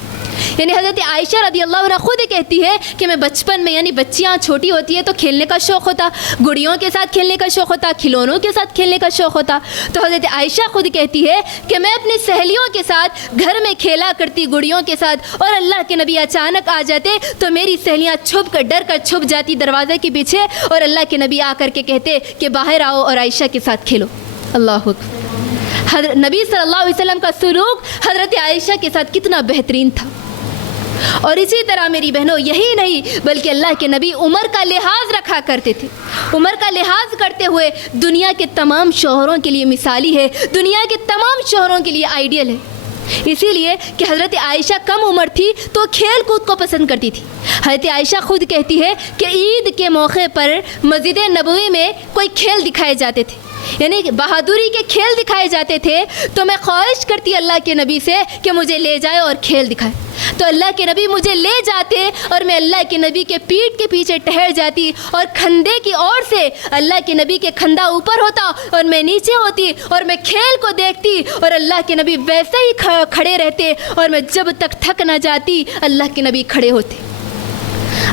یعنی حضرت عائشہ رضی اللہ عنہ خود کہتی ہے کہ میں بچپن میں، یعنی بچیاں چھوٹی ہوتی ہے تو کھیلنے کا شوق ہوتا، گڑیوں کے ساتھ کھیلنے کا شوق ہوتا، کھلونوں کے ساتھ کھیلنے کا شوق ہوتا، تو حضرت عائشہ خود کہتی ہے کہ میں اپنی سہیلیوں کے ساتھ گھر میں کھیلا کرتی گڑیوں کے ساتھ، اور اللہ کے نبی اچانک آ جاتے تو میری سہیلیاں چھپ کر ڈر کر چھپ جاتی دروازے کے پیچھے، اور اللہ کے نبی آ کر کے کہتے کہ باہر آؤ اور عائشہ کے ساتھ کھیلو۔ اللہ اکبر۔ نبی صلی اللہ علیہ وسلم کا سلوک حضرت عائشہ کے ساتھ کتنا بہترین تھا۔ اور اسی طرح میری بہنوں، یہی نہیں بلکہ اللہ کے نبی عمر کا لحاظ رکھا کرتے تھے۔ عمر کا لحاظ کرتے ہوئے دنیا کے تمام شوہروں کے لیے مثالی ہے، دنیا کے تمام شوہروں کے لیے آئیڈیل ہے، اسی لیے کہ حضرت عائشہ کم عمر تھی تو کھیل کود کو پسند کرتی تھی۔ حضرت عائشہ خود کہتی ہے کہ عید کے موقع پر مسجد نبوی میں کوئی کھیل دکھائے جاتے تھے، یعنی بہادری کے کھیل دکھائے جاتے تھے، تو میں خواہش کرتی اللہ کے نبی سے کہ مجھے لے جائے اور کھیل دکھائے، تو اللہ کے نبی مجھے لے جاتے اور میں اللہ کے نبی کے پیٹھ کے پیچھے ٹہر جاتی، اور کھندے کی اور سے اللہ کے نبی کے کھندا اوپر ہوتا اور میں نیچے ہوتی، اور میں کھیل کو دیکھتی اور اللہ کے نبی ویسے ہی کھڑے رہتے، اور میں جب تک تھک نہ جاتی اللہ کے نبی کھڑے ہوتے۔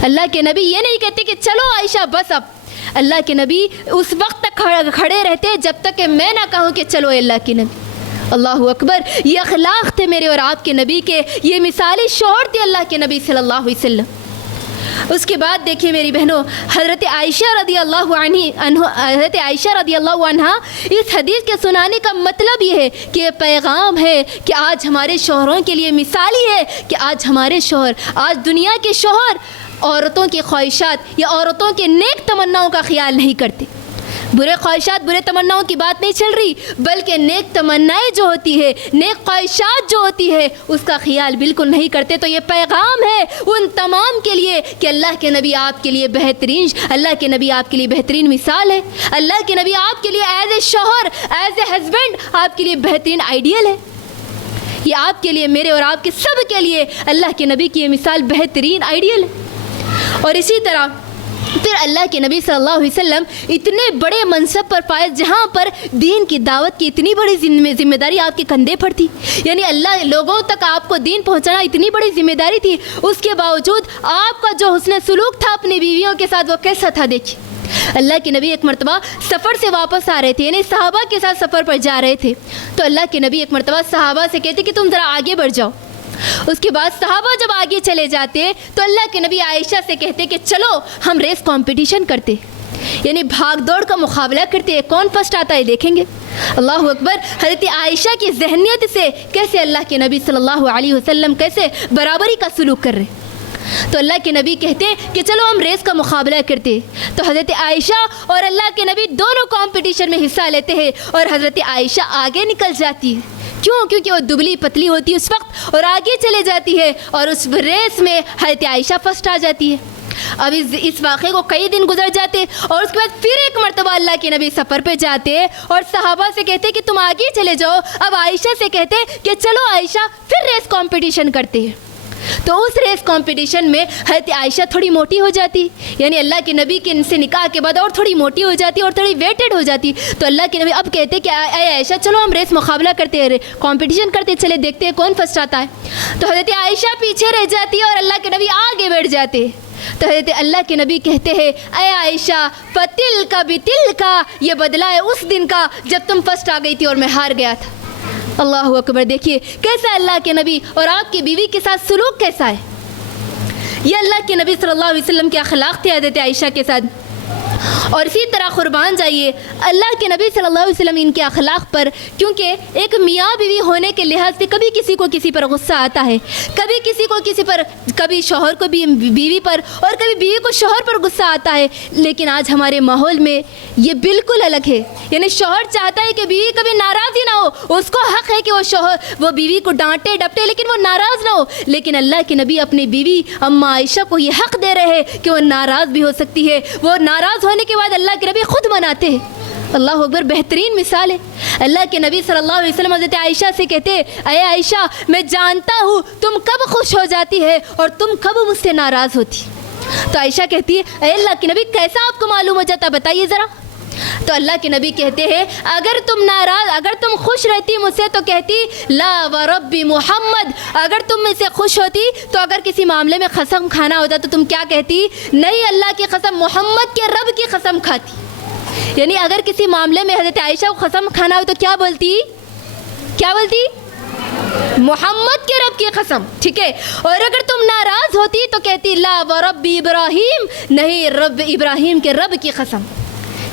اللہ کے نبی یہ نہیں کہتے کہ چلو عائشہ بس اب، اللہ کے نبی اس وقت تک کھڑے رہتے جب تک کہ میں نہ کہوں کہ چلو اللہ کے نبی۔ اللہ اکبر، یہ اخلاق تھے میرے اور آپ کے نبی کے، یہ مثالی شوہر تھے اللہ کے نبی صلی اللہ علیہ وسلم۔ اس کے بعد دیکھیے میری بہنوں، حضرت عائشہ رضی اللہ عنہ اس حدیث کے سنانے کا مطلب یہ ہے کہ یہ پیغام ہے کہ آج ہمارے شوہروں کے لیے مثالی ہے کہ آج ہمارے شوہر، آج دنیا کے شوہر عورتوں کی خواہشات یا عورتوں کے نیک تمناؤں کا خیال نہیں کرتے۔ برے خواہشات برے تمناؤں کی بات نہیں چل رہی، بلکہ نیک تمنائیں جو ہوتی ہے، نیک خواہشات جو ہوتی ہے، اس کا خیال بالکل نہیں کرتے۔ تو یہ پیغام ہے ان تمام کے لیے کہ اللہ کے نبی آپ کے لیے بہترین، اللہ کے نبی آپ کے لیے بہترین مثال ہے، اللہ کے نبی آپ کے لیے ایز اے شوہر، ایز اے ہسبینڈ آپ کے لیے بہترین آئیڈیل ہے۔ یہ آپ کے لیے، میرے اور آپ کے سب کے لیے اللہ کے نبی کی یہ مثال بہترین آئیڈیل ہے۔ اور اسی طرح پھر اللہ کے نبی صلی اللہ علیہ وسلم اتنے بڑے منصب پر فائز، جہاں پر دین کی دعوت کی اتنی بڑی ذمہ داری آپ کے کندھے پر تھی، یعنی اللہ لوگوں تک آپ کو دین پہنچانا اتنی بڑی ذمہ داری تھی، اس کے باوجود آپ کا جو حسن سلوک تھا اپنی بیویوں کے ساتھ وہ کیسا تھا؟ دیکھیے اللہ کے نبی ایک مرتبہ سفر سے واپس آ رہے تھے، یعنی صحابہ کے ساتھ سفر پر جا رہے تھے، تو اللہ کے نبی ایک مرتبہ صحابہ سے کہتے کہ تم ذرا آگے بڑھ جاؤ۔ اس کے بعد صحابہ جب آگے چلے جاتے تو اللہ کے نبی عائشہ سے کہتے کہ چلو ہم ریس کمپٹیشن کرتے، یعنی بھاگ دوڑ کا مقابلہ کرتے، کون فرسٹ آتا ہے دیکھیں گے۔ اللہ اکبر، حضرت عائشہ کی ذہنیت سے کیسے اللہ کے نبی صلی اللہ علیہ وسلم کیسے برابری کا سلوک کر رہے، تو اللہ کے نبی کہتے کہ چلو ہم ریس کا مقابلہ کرتے، تو حضرت عائشہ اور اللہ کے نبی دونوں کمپٹیشن میں حصہ لیتے ہیں اور حضرت عائشہ آگے نکل جاتی ہے۔ کیوں؟ کیونکہ وہ دبلی پتلی ہوتی ہے اس وقت اور آگے چلے جاتی ہے، اور اس ریس میں حضرت عائشہ فرسٹ آ جاتی ہے۔ اب اس واقعے کو کئی دن گزر جاتے اور اس کے بعد پھر ایک مرتبہ اللہ کے نبی سفر پہ جاتے اور صحابہ سے کہتے کہ تم آگے چلے جاؤ، اب عائشہ سے کہتے کہ چلو عائشہ پھر ریس کمپٹیشن کرتے ہیں۔ تو اس ریس کمپٹیشن میں حضرت عائشہ تھوڑی موٹی ہو جاتی، یعنی اللہ کے نبی کے ان سے نکاح کے بعد اور تھوڑی موٹی ہو جاتی اور تھوڑی ویٹڈ ہو جاتی، تو اللہ کے نبی اب کہتے کہ اے عائشہ چلو ہم ریس مقابلہ کرتے ہیں، کمپٹیشن کرتے، چلے دیکھتے ہیں کون فرسٹ آتا ہے۔ تو حضرت عائشہ پیچھے رہ جاتی ہے اور اللہ کے نبی آگے بیٹھ جاتے، تو حضرت اللہ کے نبی کہتے ہیں اے عائشہ فتل کا بتل کا، یہ بدلہ ہے اس دن کا جب تم فرسٹ آ گئی تھی اور میں ہار گیا تھا۔ اللہ اکبر، دیکھیے کیسا اللہ کے نبی اور آپ کی بیوی کے ساتھ سلوک کیسا ہے۔ یہ اللہ کے نبی صلی اللہ علیہ وسلم کے اخلاق تھے حضرت عائشہ کے ساتھ۔ اور اسی طرح قربان جائیے اللہ کے نبی صلی اللہ علیہ وسلم ان کے اخلاق پر، کیونکہ ایک میاں بیوی ہونے کے لحاظ سے کبھی کسی کو کسی پر غصہ آتا ہے، کبھی کسی کو کسی پر، کبھی شوہر کو بھی بیوی پر اور کبھی بیوی کو شوہر پر غصہ آتا ہے، لیکن آج ہمارے ماحول میں یہ بالکل الگ ہے، یعنی شوہر چاہتا ہے کہ بیوی کبھی ناراض ہی نہ ہو، اس کو حق ہے کہ وہ بیوی کو ڈانٹے ڈپٹے لیکن وہ ناراض نہ ہو، لیکن اللہ کے نبی اپنی بیوی اماں عائشہ کو یہ حق دے رہے ہیں کہ وہ ناراض بھی ہو سکتی ہے، وہ ناراض ہونے کے بعد اللہ کے نبی خود مناتے ہیں۔ اللہ اکبر، بہترین مثال ہے۔ اللہ کے نبی صلی اللہ علیہ وسلم حضرت عائشہ سے کہتے اے عائشہ میں جانتا ہوں تم کب خوش ہو جاتی ہے اور تم کب مجھ سے ناراض ہوتی۔ تو عائشہ کہتی ہے اے اللہ کے نبی کیسا آپ کو معلوم ہو جاتا، بتائیے ذرا۔ تو اللہ کے نبی کہتے ہیں اگر تم خوش رہتی مجھ سے تو کہتی لا ورب محمد، اگر تم مجھ سے خوش ہوتی تو اگر کسی معاملے میں قسم کھانا ہوتا تو تم کیا کہتی؟ نہیں اللہ کی قسم، محمد کے رب کی قسم کھاتی۔ یعنی اگر کسی معاملے میں حضرت عائشہ کو قسم کھانا ہو تو کیا بولتی؟ محمد کے رب کی قسم، ٹھیک ہے۔ اور اگر تم ناراض ہوتی تو کہتی لا ورب ابراہیم، نہیں رب ابراہیم کے رب کی قسم،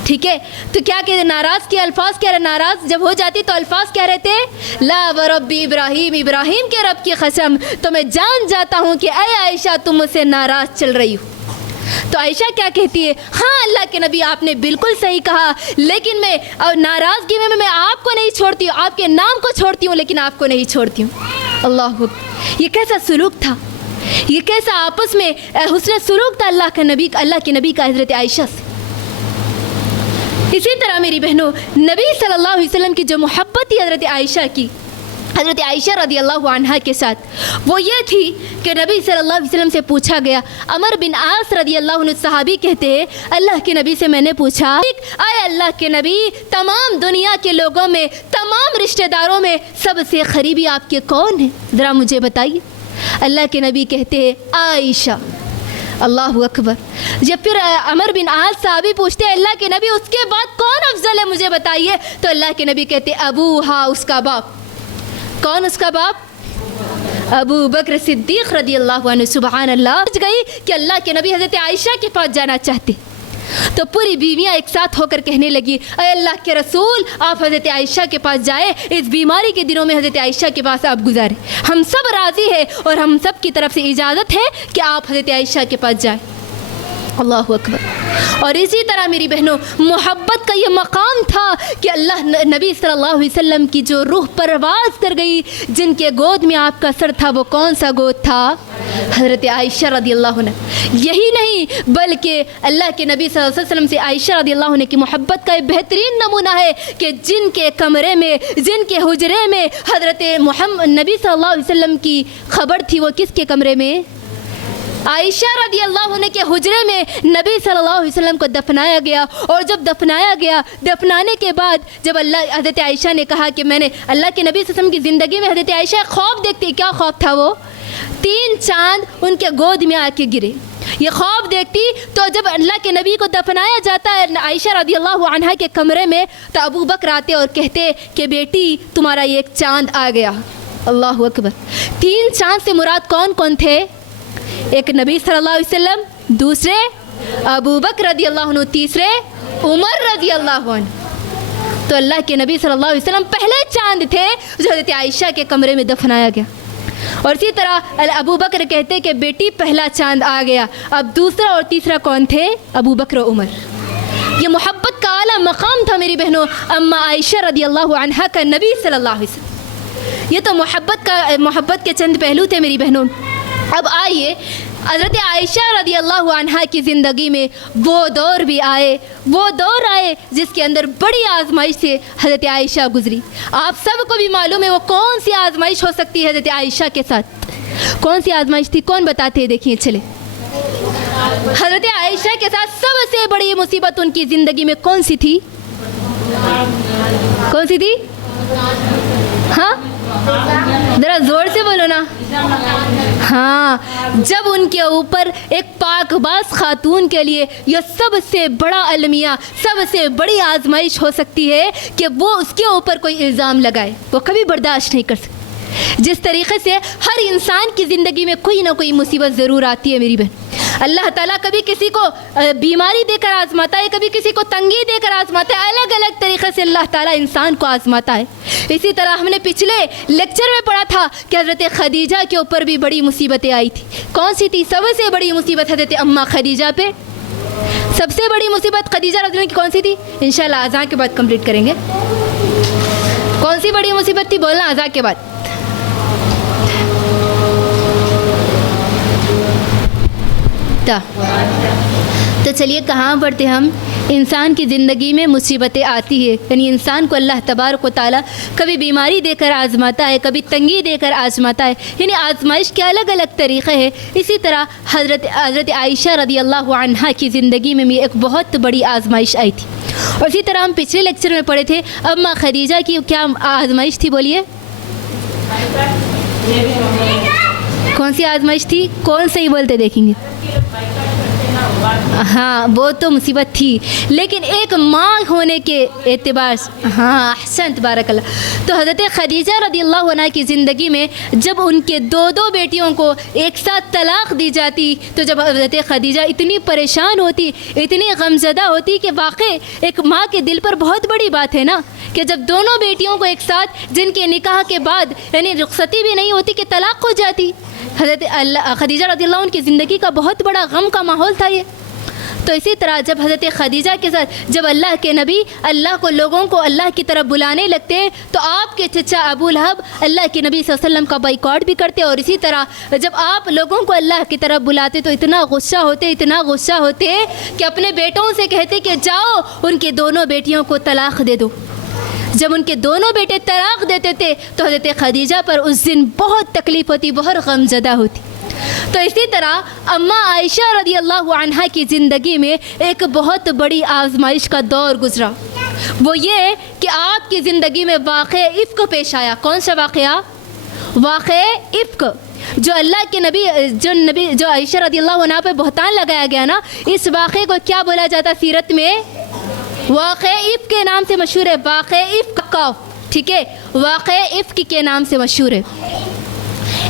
ٹھیک ہے۔ تو کیا کہتے ناراض کے الفاظ کیا، ناراض جب ہو جاتی تو الفاظ کیا رہتے؟ لا ورب ابراہیم، ابراہیم کے رب کی قسم تو میں جان جاتا ہوں کہ اے عائشہ تم مجھ سے ناراض چل رہی ہو۔ تو عائشہ کیا کہتی ہے؟ ہاں اللہ کے نبی آپ نے بالکل صحیح کہا، لیکن میں ناراضگی میں آپ کو نہیں چھوڑتی ہوں، آپ کے نام کو چھوڑتی ہوں لیکن آپ کو نہیں چھوڑتی ہوں۔ اللہ اکبر، یہ کیسا سلوک تھا، یہ کیسا آپس میں حسن سلوک تھا اللہ کے نبی کا حضرت عائشہ سے۔ اسی طرح میری بہنوں، نبی صلی اللہ علیہ وسلم کی جو محبت تھی حضرت عائشہ کی، حضرت عائشہ رضی اللہ عنہا کے ساتھ، وہ یہ تھی کہ نبی صلی اللہ علیہ وسلم سے پوچھا گیا، عمر بن عاص رضی اللہ عنہ صحابی کہتے ہیں اللہ کے نبی سے میں نے پوچھا اے اللہ کے نبی تمام دنیا کے لوگوں میں، تمام رشتہ داروں میں سب سے قریبی آپ کے کون ہیں، ذرا مجھے بتائیے۔ اللہ کے نبی کہتے ہیں عائشہ۔ اللہ اکبر، جب پھر عمر بن عاص صحابی پوچھتے ہیں اللہ کے نبی اس کے بعد کون افضل ہے مجھے بتائیے، تو اللہ کے نبی کہتے ابوہا، اس کا باپ۔ کون اس کا باپ؟ ابو بکر صدیق رضی اللہ عنہ۔ سبحان اللہ، سمجھ گئی کہ اللہ کے نبی حضرت عائشہ کے پاس جانا چاہتے، تو پوری بیویاں ایک ساتھ ہو کر کہنے لگی اے اللہ کے رسول آپ حضرت عائشہ کے پاس جائیں، اس بیماری کے دنوں میں حضرت عائشہ کے پاس آپ گزاریں، ہم سب راضی ہیں اور ہم سب کی طرف سے اجازت ہے کہ آپ حضرت عائشہ کے پاس جائیں۔ اللہ اکبر۔ اور اسی طرح میری بہنوں، محبت کا یہ مقام تھا کہ اللہ نبی صلی اللہ علیہ وسلم کی جو روح پرواز کر گئی، جن کے گود میں آپ کا سر تھا، وہ کون سا گود تھا؟ حضرت عائشہ رضی اللہ عنہ۔ یہی نہیں بلکہ اللہ کے نبی صلی اللہ علیہ وسلم سے عائشہ رضی اللہ عنہ کی محبت کا ایک بہترین نمونہ ہے کہ جن کے کمرے میں، جن کے حجرے میں حضرت محمد نبی صلی اللہ علیہ وسلم کی خبر تھی، وہ کس کے کمرے میں؟ عائشہ رضی اللہ عنہ کے حجرے میں نبی صلی اللہ علیہ وسلم کو دفنایا گیا، اور جب دفنایا گیا، دفنانے کے بعد جب حضرت عائشہ نے کہا کہ میں نے اللہ کے نبی صلی اللہ علیہ وسلم کی زندگی میں حضرت عائشہ خواب دیکھتی. کیا خواب تھا وہ؟ 3 چاند ان کے گود میں آ کے گرے. یہ خواب دیکھتی تو جب اللہ کے نبی کو دفنایا جاتا ہے عائشہ رضی اللہ عنہا کے کمرے میں، تو ابو بکر آتے اور کہتے کہ بیٹی تمہارا یہ ایک چاند آ گیا. اللہ اکبر. 3 چاند سے مراد کون کون تھے؟ ایک نبی صلی اللہ علیہ وسلم، دوسرے ابو بکر رضی اللہ عنہ، تیسرے عمر رضی اللہ عنہ. تو اللہ کے نبی صلی اللہ علیہ وسلم پہلے چاند تھے جو حضرت عائشہ کے کمرے میں دفنایا گیا. اور اسی طرح ابو بکر کہتے کہ بیٹی پہلا چاند آ گیا. اب دوسرا اور تیسرا کون تھے؟ ابو بکر و عمر. یہ محبت کا اعلیٰ مقام تھا میری بہنوں اما عائشہ رضی اللہ عنہا کا نبی صلی اللہ علیہ وسلم. یہ تو محبت کے چند پہلو تھے میری بہنوں. اب آئیے حضرت عائشہ رضی اللہ عنہا کی زندگی میں وہ دور بھی آئے، وہ دور آئے جس کے اندر بڑی آزمائش سے حضرت عائشہ گزری. آپ سب کو بھی معلوم ہے وہ کون سی آزمائش ہو سکتی ہے حضرت عائشہ کے ساتھ. کون سی آزمائش تھی؟ کون بتاتے ہیں؟ دیکھیے چلے. حضرت عائشہ کے ساتھ سب سے بڑی مصیبت ان کی زندگی میں کون سی تھی؟ کون سی تھی؟ ہاں ذرا زور سے بولو نا. ہاں، جب ان کے اوپر ایک پاک باز خاتون کے لیے یہ سب سے بڑا المیہ، سب سے بڑی آزمائش ہو سکتی ہے کہ وہ اس کے اوپر کوئی الزام لگائے، وہ کبھی برداشت نہیں کر سکتی. جس طریقے سے ہر انسان کی زندگی میں کوئی نہ کوئی مصیبت ضرور آتی ہے میری بہن. اللہ تعالیٰ کبھی کسی کو بیماری دے کر آزماتا ہے، کبھی کسی کو تنگی دے کر آزماتا ہے. الگ الگ طریقے سے اللہ تعالیٰ انسان کو آزماتا ہے. اسی طرح ہم نے پچھلے لیکچر میں پڑھا تھا کہ حضرت خدیجہ کے اوپر بھی بڑی مصیبتیں آئی تھی. کون سی تھی؟ سب سے بڑی مصیبت حضرت اماں خدیجہ پہ. سب سے بڑی مصیبت خدیجہ رضی اللہ عنہا کی کون سی تھی؟ انشاءاللہ اذان کے بعد کمپلیٹ کریں گے. کون سی بڑی مصیبت تھی؟ بولنا اذان کے بعد. تو چلیے کہاں پڑھتے ہم؟ انسان کی زندگی میں مصیبتیں آتی ہے، یعنی انسان کو اللہ تبارک و تعالیٰ کبھی بیماری دے کر آزماتا ہے، کبھی تنگی دے کر آزماتا ہے. یعنی آزمائش کے الگ الگ طریقے ہیں. اسی طرح حضرت عائشہ رضی اللہ عنہا کی زندگی میں بھی ایک بہت بڑی آزمائش آئی تھی. اور اسی طرح ہم پچھلے لیکچر میں پڑھے تھے اماں خدیجہ کی کیا آزمائش تھی؟ بولیے کون سی آزمائش تھی؟ کون صحیح بولتے دیکھیں گے. ہاں وہ تو مصیبت تھی، لیکن ایک ماں ہونے کے اعتبار سے ہاں احسن تبارک اللہ. تو حضرت خدیجہ رضی اللہ عنہا کی زندگی میں جب ان کے 2 بیٹیوں کو ایک ساتھ طلاق دی جاتی، تو جب حضرت خدیجہ اتنی پریشان ہوتی، اتنی غمزدہ ہوتی کہ واقع ایک ماں کے دل پر بہت بڑی بات ہے نا کہ جب دونوں بیٹیوں کو ایک ساتھ جن کے نکاح کے بعد یعنی رخصتی بھی نہیں ہوتی کہ طلاق ہو جاتی. حضرت خدیجہ رضی اللہ عنہ کی زندگی کا بہت بڑا غم کا ماحول تھا یہ. تو اسی طرح جب حضرت خدیجہ کے ساتھ جب اللہ کے نبی لوگوں کو اللہ کی طرف بلانے لگتے تو آپ کے چچا ابو لہب اللہ کے نبی صلی اللہ علیہ وسلم کا بائیکاٹ بھی کرتے. اور اسی طرح جب آپ لوگوں کو اللہ کی طرف بلاتے تو اتنا غصہ ہوتے کہ اپنے بیٹوں سے کہتے کہ جاؤ ان کی دونوں بیٹیوں کو طلاق دے دو. جب ان کے دونوں بیٹے طلاق دیتے تھے تو حضرت خدیجہ پر اس دن بہت تکلیف ہوتی، بہت غمزدہ ہوتی. تو اسی طرح اماں عائشہ رضی اللہ عنہا کی زندگی میں ایک بہت بڑی آزمائش کا دور گزرا. وہ یہ کہ آپ کی زندگی میں واقع افک پیش آیا. کون سا واقعہ؟ واقع افک. جو اللہ کے نبی جو عائشہ رضی اللہ عنہا پہ بہتان لگایا گیا نا، اس واقعے کو کیا بولا جاتا سیرت میں؟ واقع افک کے نام سے مشہور ہے. واقع افک، ٹھیک ہے، واقع افک کے نام سے مشہور ہے.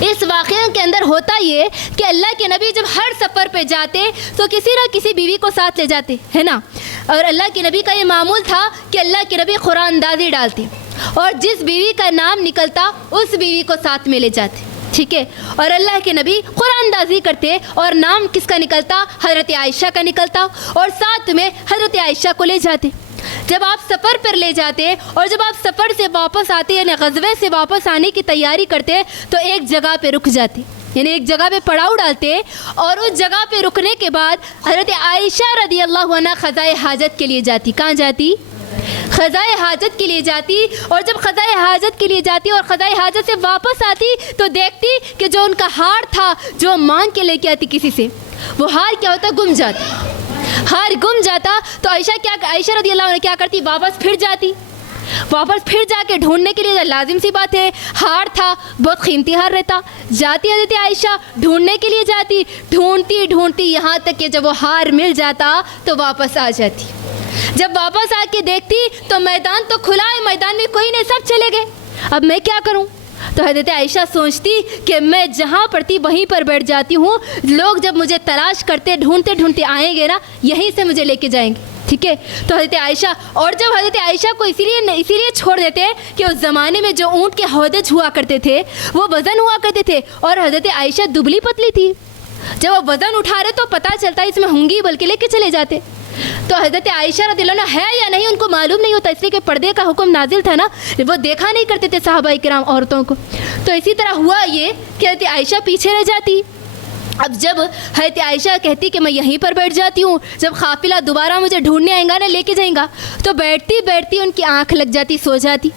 اس واقعے کے اندر ہوتا یہ کہ اللہ کے نبی جب ہر سفر پہ جاتے تو کسی نہ کسی بیوی کو ساتھ لے جاتے ہے نا. اور اللہ کے نبی کا یہ معمول تھا کہ اللہ کے نبی قرآن اندازی ڈالتے اور جس بیوی کا نام نکلتا اس بیوی کو ساتھ میں لے جاتے، ٹھیک ہے. اور اللہ کے نبی قرآن اندازی کرتے اور نام کس کا نکلتا؟ حضرت عائشہ کا نکلتا اور ساتھ میں حضرت عائشہ کو لے جاتے. جب آپ سفر پر لے جاتے اور جب آپ سفر سے واپس آتے یعنی غزوے سے واپس آنے کی تیاری کرتے تو ایک جگہ پہ رک جاتے، یعنی ایک جگہ پہ پڑاؤ ڈالتے. اور اس جگہ پہ رکنے کے بعد حضرت عائشہ رضی اللہ عنہا قضائے حاجت کے لیے جاتی. کہاں جاتی؟ قضائے حاجت کے لیے جاتی، اور جب قضائے حاجت کے لیے جاتی اور قضائے حاجت سے واپس آتی تو دیکھتی کہ جو ان کا ہار تھا جو مانگ کے لے کے آتی کسی سے، وہ ہار کیا ہوتا؟ گم جاتا۔ ہار گم جاتا تو عائشہ رضی اللہ عنہ کیا کرتی؟ واپس پھر جاتی، واپس پھر جا کے ڈھونڈنے کے لیے، لازم سی بات ہے ہار تھا، بہت قیمتی ہار رہتا، جاتی حضرت عائشہ ڈھونڈنے کے لیے جاتی، ڈھونڈتی یہاں تک کہ جب وہ ہار مل جاتا تو واپس آ جاتی۔ جب واپس آ کے دیکھتی تو میدان تو کھلا ہے، میدان میں کوئی نہیں، سب چلے گئے، اب میں کیا کروں؟ تو حضرت عائشہ سوچتی کہ میں جہاں پڑتی وہیں پر بیٹھ جاتی ہوں، لوگ جب مجھے تلاش کرتے ڈھونڈتے آئیں گے نا، یہیں سے مجھے لے کے جائیں گے، ٹھیک ہے؟ تو حضرت عائشہ، اور جب حضرت عائشہ کو اسی لیے چھوڑ دیتے کہ اس زمانے میں جو اونٹ کے ہودج ہوا کرتے تھے وہ وزن ہوا کرتے تھے، اور حضرت عائشہ دبلی پتلی تھی، جب وہ وزن اٹھا رہے تو پتہ چلتا ہے اس میں ہوں گی، بلکہ لے کے چلے جاتے۔ تو حضرت عائشہ رضی اللہ عنہ ہے یا نہیں ان کو معلوم نہیں ہوتا، اس لیے کہ پردے کا حکم نازل تھا نا، وہ دیکھا نہیں کرتے تھے صحابہ کرام عورتوں کو۔ تو اسی طرح ہوا یہ کہ حضرت عائشہ پیچھے رہ جاتی۔ اب جب حضرت عائشہ کہتی کہ میں یہیں پر بیٹھ جاتی ہوں، جب قافلہ دوبارہ مجھے ڈھونڈنے آئیں گا نا، لے کے جائیں گا، تو بیٹھتی ان کی آنکھ لگ جاتی، سو جاتی،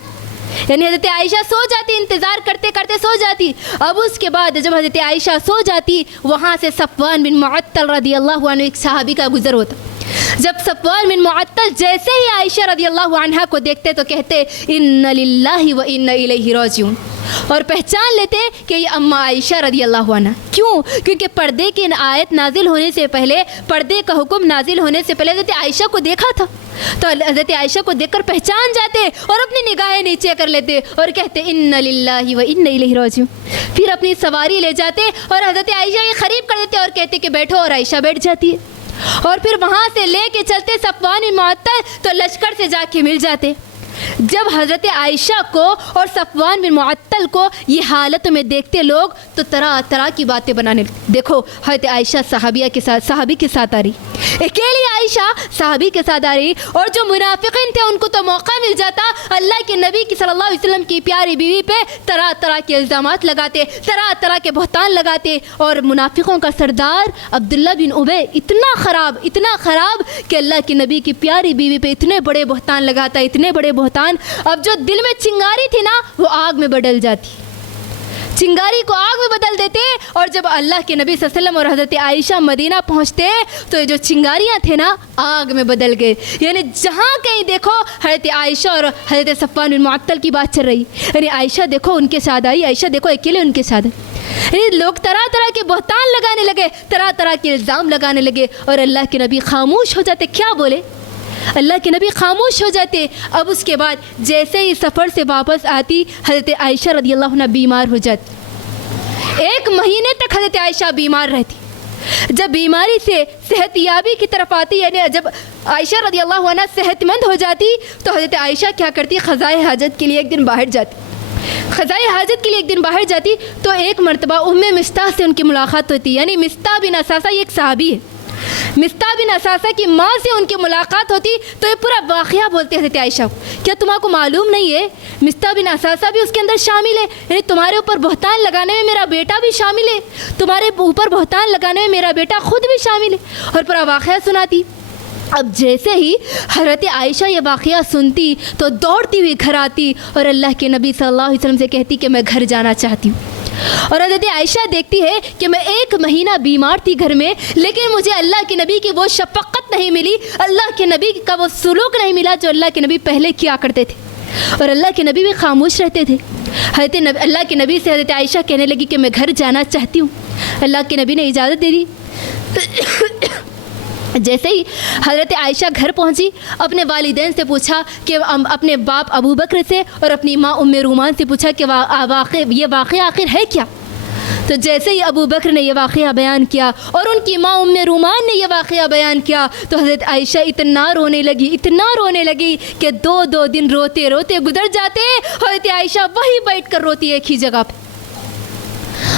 یعنی حضرت عائشہ سو جاتی، انتظار کرتے کرتے سو جاتی۔ اب اس کے بعد جب حضرت عائشہ سو جاتی، وہاں سے صفوان بن معطل رضی اللہ عنہ ایک صحابی کا گزر ہوتا۔ جب صفوان بن معطل جیسے ہی عائشہ رضی اللہ عنہا کو دیکھتے تو کہتے ان للہ و انا الیہ راجعون، اور پہچان لیتے کہ یہ اماں عائشہ رضی اللہ عنہ۔ کیوں؟ کیونکہ پردے کی آیت نازل ہونے سے پہلے، پردے کا حکم نازل ہونے سے پہلے حضرت عائشہ کو دیکھا تھا، تو حضرت عائشہ کو دیکھ کر پہچان جاتے اور اپنی نگاہیں نیچے کر لیتے اور کہتے ان للہ و انا الیہ راجعون، پھر اپنی سواری لے جاتے اور حضرت عائشہ یہ قریب کر دیتے اور کہتے کہ بیٹھو، اور عائشہ بیٹھ جاتی ہے، اور پھر وہاں سے لے کے چلتے صفوان بن معطل تو لشکر سے جا کے مل جاتے۔ جب حضرت عائشہ کو اور صفوان بن معطل کو یہ حالت میں دیکھتے لوگ تو طرح طرح کی باتیں بنانے لگتے۔ دیکھو حضرت عائشہ صحابی کے ساتھ آ رہی، اکیلی عائشہ صحابی کے ساتھ آ رہی، اور جو منافقین تھے ان کو تو موقع مل جاتا اللہ کے نبی کی صلی اللہ علیہ وسلم کی پیاری بیوی پہ طرح طرح کے الزامات لگاتے، طرح طرح کے بہتان لگاتے۔ اور منافقوں کا سردار عبداللہ بن ابی اتنا خراب کہ اللہ کے نبی کی پیاری بیوی پہ اتنے بڑے بہتان لگاتا، اتنے بڑے بہتان، اب جو دل میں چنگاری تھی نا وہ آگ میں بدل جاتی، چنگاری کو آگ میں بدل دیتے۔ اور جب اللہ کے نبی صلی اللہ علیہ وسلم اور حضرت عائشہ مدینہ پہنچتے تو یہ جو چنگاریاں تھے نا آگ میں بدل گئے، یعنی جہاں کہیں دیکھو حضرت عائشہ اور حضرت صفوان بن معطل کی بات چل رہی، یعنی عائشہ دیکھو ان کے ساتھ آئی، عائشہ دیکھو اکیلے ان کے ساتھ آئی، یعنی لوگ طرح طرح کے بہتان لگانے لگے، طرح طرح کے الزام لگانے لگے، اور اللہ کے نبی خاموش ہو جاتے، کیا بولے؟ اللہ کے نبی خاموش ہو جاتے۔ اب اس کے بعد جیسے ہی سفر سے واپس آتی حضرت عائشہ رضی اللہ عنہ بیمار ہو جاتی، 1 مہینے تک حضرت عائشہ بیمار رہتی۔ جب بیماری سے صحت یابی کی طرف آتی، یعنی جب عائشہ رضی اللہ عنہ صحت مند ہو جاتی تو حضرت عائشہ کیا کرتی؟ قضائے حاجت کے لیے ایک دن باہر جاتی، تو ایک مرتبہ ام مستح سے ان کی ملاقات ہوتی، یعنی مستح بن اساسہ یہ ایک صحابی ہے، مستح بن اساسہ کی ماں سے ان کی ملاقات ہوتی تو یہ پورا واقعہ بولتے حضرت عائشہ کو، کیا تمہارے کو معلوم نہیں ہے مستح بن اساسہ بھی اس کے اندر شامل ہے، یعنی تمہارے اوپر بہتان لگانے میں میرا بیٹا بھی شامل ہے، تمہارے اوپر بہتان لگانے میں میرا بیٹا خود بھی شامل ہے، اور پورا واقعہ سناتی۔ اب جیسے ہی حضرت عائشہ یہ واقعہ سنتی تو دوڑتی ہوئی گھر آتی اور اللہ کے نبی صلی اللہ علیہ وسلم سے کہتی کہ میں گھر جانا چاہتی ہوں۔ اور حضرت عائشہ دیکھتی ہے کہ میں 1 مہینہ بیمار تھی گھر میں، لیکن مجھے اللہ کے نبی کی وہ شفقت نہیں ملی، اللہ کے نبی کا وہ سلوک نہیں ملا جو اللہ کے نبی پہلے کیا کرتے تھے، اور اللہ کے نبی بھی خاموش رہتے تھے۔ اللہ کے نبی سے حضرت عائشہ کہنے لگی کہ میں گھر جانا چاہتی ہوں، اللہ کے نبی نے اجازت دے دی۔ جیسے ہی حضرت عائشہ گھر پہنچی، اپنے والدین سے پوچھا کہ اپنے باپ ابو بکر سے اور اپنی ماں ام رومان سے پوچھا کہ یہ واقعہ آخر ہے کیا؟ تو جیسے ہی ابو بکر نے یہ واقعہ بیان کیا اور ان کی ماں ام رومان نے یہ واقعہ بیان کیا تو حضرت عائشہ اتنا رونے لگی کہ 2 دن روتے روتے گزر جاتے۔ حضرت عائشہ وہی بیٹھ کر روتی ایک ہی جگہ پہ،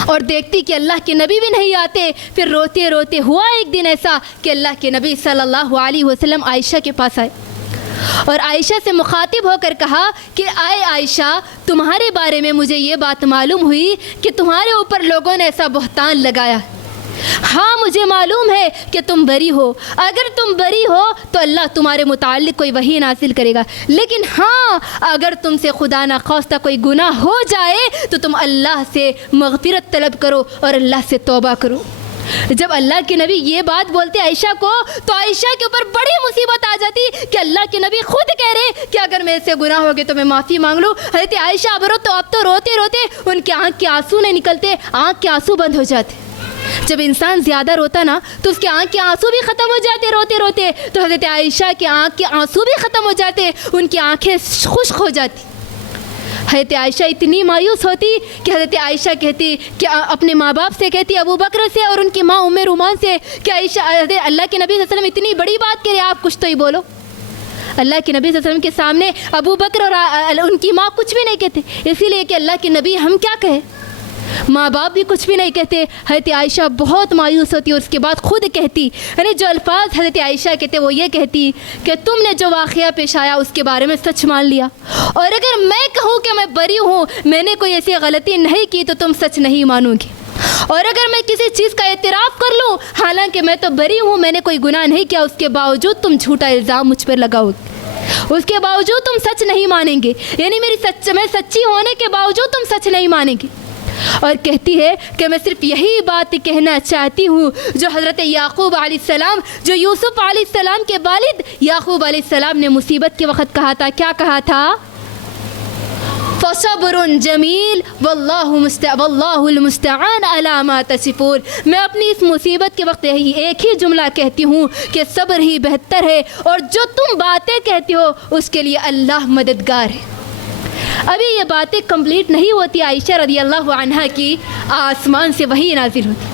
اور دیکھتی کہ اللہ کے نبی بھی نہیں آتے۔ پھر روتے روتے ہوا ایک دن ایسا کہ اللہ کے نبی صلی اللہ علیہ وسلم عائشہ کے پاس آئے اور عائشہ سے مخاطب ہو کر کہا کہ آئے عائشہ، تمہارے بارے میں مجھے یہ بات معلوم ہوئی کہ تمہارے اوپر لوگوں نے ایسا بہتان لگایا، ہاں مجھے معلوم ہے کہ تم بری ہو، اگر تم بری ہو تو اللہ تمہارے متعلق کوئی وحی نازل کرے گا، لیکن ہاں اگر تم سے خدا نخواستہ کوئی گناہ ہو جائے تو تم اللہ سے مغفرت طلب کرو اور اللہ سے توبہ کرو۔ جب اللہ کے نبی یہ بات بولتے عائشہ کو تو عائشہ کے اوپر بڑی مصیبت آ جاتی کہ اللہ کے نبی خود کہہ رہے کہ اگر میرے سے گناہ ہو گئے تو میں معافی مانگ لوں۔ حضرت عائشہ اب تو روتے روتے ان کے آنکھ کے آنسو نہیں نکلتے، آنکھ کے آنسو بند ہو جاتے۔ جب انسان زیادہ روتا نا تو اس کے آنکھ کے آنسو بھی ختم ہو جاتے روتے روتے، تو حضرت عائشہ کے آنکھ کے آنسو بھی ختم ہو جاتے، ان کی آنکھیں خشک ہو جاتی۔ حضرت عائشہ اتنی مایوس ہوتی کہ حضرت عائشہ کہتی کہ اپنے ماں باپ سے کہتی، ابو بکر سے اور ان کی ماں ام رومان سے کہ عائشہ اللہ کے نبی صلی اللہ علیہ وسلم اتنی بڑی بات کہہ رہے، آپ کچھ تو ہی بولو۔ اللہ کے نبی صلی اللہ علیہ وسلم کے سامنے ابو بکر اور ان کی ماں کچھ بھی نہیں کہتے، اسی لیے کہ اللہ کے نبی ہم کیا کہیں، ماں باپ بھی کچھ بھی نہیں کہتے۔ حضرت عائشہ بہت مایوس ہوتی اور اس کے بعد خود کہتی، یعنی جو الفاظ حضرت عائشہ کہتے وہ یہ کہتی کہ تم نے جو واقعہ پیش آیا اس کے بارے میں سچ مان لیا، اور اگر میں کہوں کہ میں بری ہوں، میں نے کوئی ایسی غلطی نہیں کی تو تم سچ نہیں مانو گی، اور اگر میں کسی چیز کا اعتراف کر لوں حالانکہ میں تو بری ہوں، میں نے کوئی گناہ نہیں کیا، اس کے باوجود تم جھوٹا الزام مجھ پر لگاؤ گے، اس کے باوجود تم سچ نہیں مانیں گے، یعنی میں سچی ہونے کے باوجود تم سچ نہیں مانیں گے۔ اور کہتی ہے کہ میں صرف یہی بات کہنا چاہتی ہوں جو حضرت یعقوب علیہ السلام، جو یوسف علیہ السلام کے والد یعقوب علیہ السلام نے مصیبت کے وقت کہا تھا، کیا کہا تھا؟ فَصَبْرٌ جَمِيلٌ وَاللَّهُ الْمُسْتَعَانُ عَلَىٰ مَا تَصِفُونَ۔ میں اپنی اس مصیبت کے وقت ایک ہی جملہ کہتی ہوں کہ صبر ہی بہتر ہے، اور جو تم باتیں کہتی ہو اس کے لیے اللہ مددگار ہے۔ ابھی یہ باتیں کمپلیٹ نہیں ہوتی عائشہ رضی اللہ عنہا کی، آسمان سے وحی نازل ہوتی،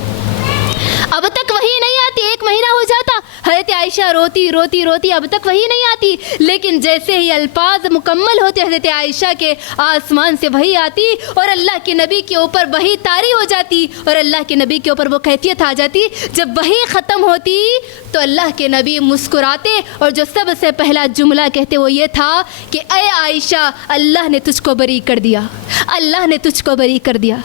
اب تک وحی نہیں آتی، 1 مہینہ ہو جاتا، حضرت عائشہ روتی روتی روتی، اب تک وحی نہیں آتی، لیکن جیسے ہی الفاظ مکمل ہوتے حضرت عائشہ کے آسمان سے وحی آتی اور اللہ کے نبی کے اوپر وحی طاری ہو جاتی، اور اللہ کے نبی کے اوپر وہ کیفیت آ جاتی جب وحی ختم ہوتی تو اللہ کے نبی مسکراتے اور جو سب سے پہلا جملہ کہتے وہ یہ تھا کہ اے عائشہ اللہ نے تجھ کو بری کر دیا، اللہ نے تجھ کو بری کر دیا۔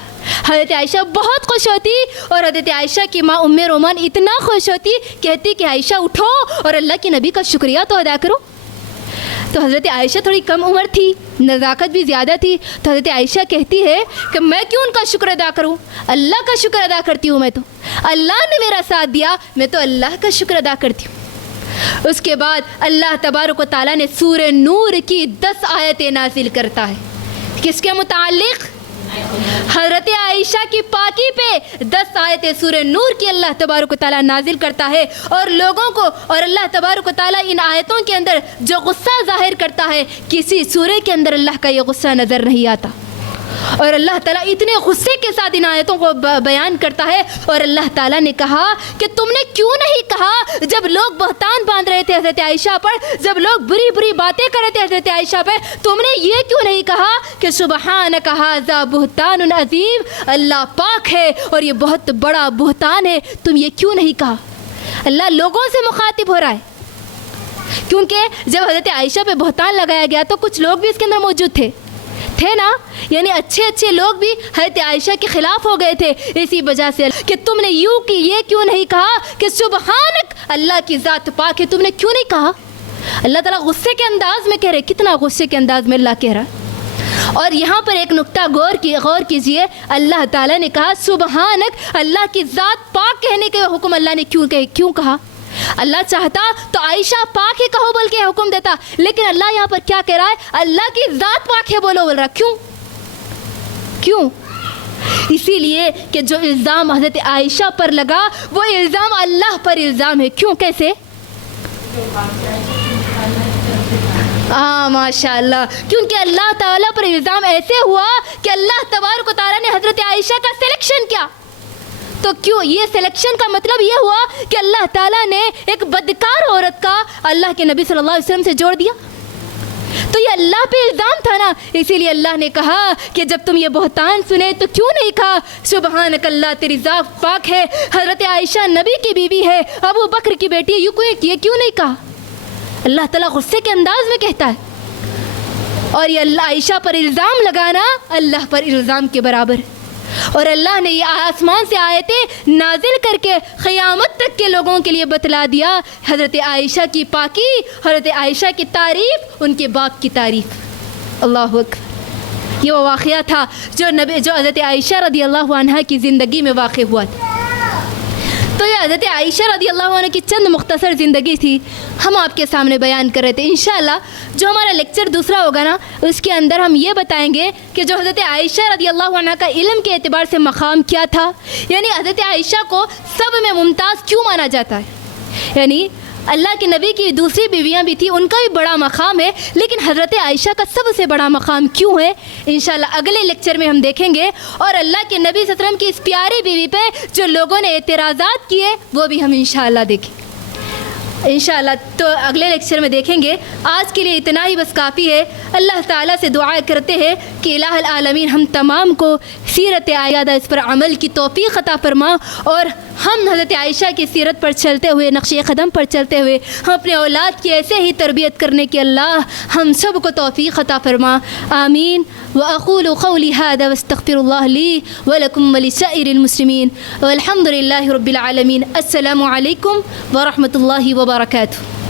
حضرت عائشہ بہت خوش ہوتی اور حضرت عائشہ کی ماں ام رومان اتنا خوش ہوتی، کہتی کہ عائشہ اٹھو اور اللہ کے نبی کا شکریہ تو ادا کرو۔ تو حضرت عائشہ تھوڑی کم عمر تھی، نزاکت بھی زیادہ تھی، تو حضرت عائشہ کہتی ہے کہ میں کیوں ان کا شکر ادا کروں، اللہ کا شکر ادا کرتی ہوں، میں تو اللہ نے میرا ساتھ دیا، میں تو اللہ کا شکر ادا کرتی ہوں۔ اس کے بعد اللہ تبارک و تعالیٰ نے سورہ نور کی 10 آیتیں نازل کرتا ہے، کس کے متعلق؟ حضرت عائشہ کی پاکی پہ 10 آیتیں سورہ نور کی اللہ تبارک و تعالیٰ نازل کرتا ہے، اور لوگوں کو، اور اللہ تبارک و تعالیٰ ان آیتوں کے اندر جو غصہ ظاہر کرتا ہے کسی سورہ کے اندر اللہ کا یہ غصہ نظر نہیں آتا، اور اللہ تعالیٰ اتنے غصے کے ساتھ ان آیتوں کو بیان کرتا ہے۔ اور اللہ تعالیٰ نے کہا کہ تم نے کیوں نہیں کہا، جب لوگ بہتان باندھ رہے تھے حضرت عائشہ پر، جب لوگ بری بری باتیں کر رہے تھے حضرت عائشہ پر، تم نے یہ کیوں نہیں کہا کہ سبحانک ھذا بہتان عظیم، اللہ پاک ہے اور یہ بہت بڑا بہتان ہے، تم یہ کیوں نہیں کہا؟ اللہ لوگوں سے مخاطب ہو رہا ہے، کیونکہ جب حضرت عائشہ پہ بہتان لگایا گیا تو کچھ لوگ بھی اس کے اندر موجود تھے نا، یعنی اچھے لوگ بھی حضرت عائشہ کے خلاف ہو گئے تھے، اسی وجہ سے کہ تم نے یوں کی، یہ کیوں نہیں کہا کہ سبحانک، اللہ کی ذات پاک ہے، تم نے کیوں نہیں کہا؟ اللہ تعالیٰ غصے کے انداز میں کہہ رہے، کتنا غصے کے انداز میں اللہ کہہ رہا۔ اور یہاں پر ایک نقطہ غور کیجئے، اللہ تعالیٰ نے کہا سبحانک، اللہ کی ذات پاک کہنے کے حکم اللہ نے کیوں کہا؟ اللہ چاہتا تو عائشہ پاک ہی کہو بول کے حکم دیتا، لیکن اللہ یہاں پر کیا کہہ رہا ہے؟ اللہ کی ذات پاک ہے بولو بول رہا۔ کیوں؟ اسی لیے کہ جو الزام حضرت عائشہ پر لگا وہ الزام اللہ پر الزام ہے۔ کیوں؟ کیسے؟ ماشاء اللہ، کیونکہ اللہ تعالیٰ پر الزام ایسے ہوا کہ اللہ تبارک و تعالیٰ نے حضرت عائشہ کا سلیکشن کیا۔ تو کیوں یہ سلیکشن کا مطلب یہ ہوا کہ اللہ تعالیٰ نے ایک بدکار عورت کا اللہ کے نبی صلی اللہ علیہ وسلم سے جوڑ دیا، تو یہ اللہ پہ الزام تھا نا، اسی لیے اللہ نے کہا کہ جب تم یہ بہتان سنے تو کیوں نہیں کہا سبحانک، اللہ تیری ذات پاک ہے، حضرت عائشہ نبی کی بیوی ہے، ابو بکر کی بیٹی ہے، یہ کیوں نہیں کہا؟ اللہ تعالیٰ غصے کے انداز میں کہتا ہے، اور یہ اللہ عائشہ پر الزام لگانا اللہ پر الزام کے برابر ہے۔ اور اللہ نے یہ آسمان سے آیتیں نازل کر کے قیامت تک کے لوگوں کے لیے بتلا دیا حضرت عائشہ کی پاکی، حضرت عائشہ کی تعریف، ان کے باپ کی تعریف۔ اللہ اکبر۔ یہ وہ واقعہ تھا جو حضرت عائشہ رضی اللہ عنہ کی زندگی میں واقع ہوا تھا۔ تو یہ حضرت عائشہ رضی اللہ عنہ کی چند مختصر زندگی تھی، ہم آپ کے سامنے بیان کر رہے تھے۔ انشاءاللہ جو ہمارا لیکچر دوسرا ہوگا نا، اس کے اندر ہم یہ بتائیں گے کہ جو حضرت عائشہ رضی اللہ عنہ کا علم کے اعتبار سے مقام کیا تھا، یعنی حضرت عائشہ کو سب میں ممتاز کیوں مانا جاتا ہے، یعنی اللہ کے نبی کی دوسری بیویاں بھی تھیں، ان کا بھی بڑا مقام ہے، لیکن حضرت عائشہ کا سب سے بڑا مقام کیوں ہے، انشاءاللہ اگلے لیکچر میں ہم دیکھیں گے۔ اور اللہ کے نبی صلی اللہ علیہ وسلم کی اس پیاری بیوی پہ جو لوگوں نے اعتراضات کیے وہ بھی ہم انشاءاللہ دیکھیں انشاءاللہ، تو اگلے لیکچر میں دیکھیں گے۔ آج کے لیے اتنا ہی بس کافی ہے۔ اللہ تعالیٰ سے دعا کرتے ہیں کہ الہ العالمین ہم تمام کو سیرت عائشہ اس پر عمل کی توفیق عطا فرما، اور ہم حضرت عائشہ کی سیرت پر چلتے ہوئے، نقش قدم پر چلتے ہوئے ہم اپنے اولاد کی ایسے ہی تربیت کرنے کی اللہ ہم سب کو توفیق عطا فرما، آمین۔ وأقول قولي هذا واستغفر الله لي ولكم ولسائر المسلمين والحمد لله رب العالمين۔ السلام علیکم ورحمۃ اللہ وبرکاتہ۔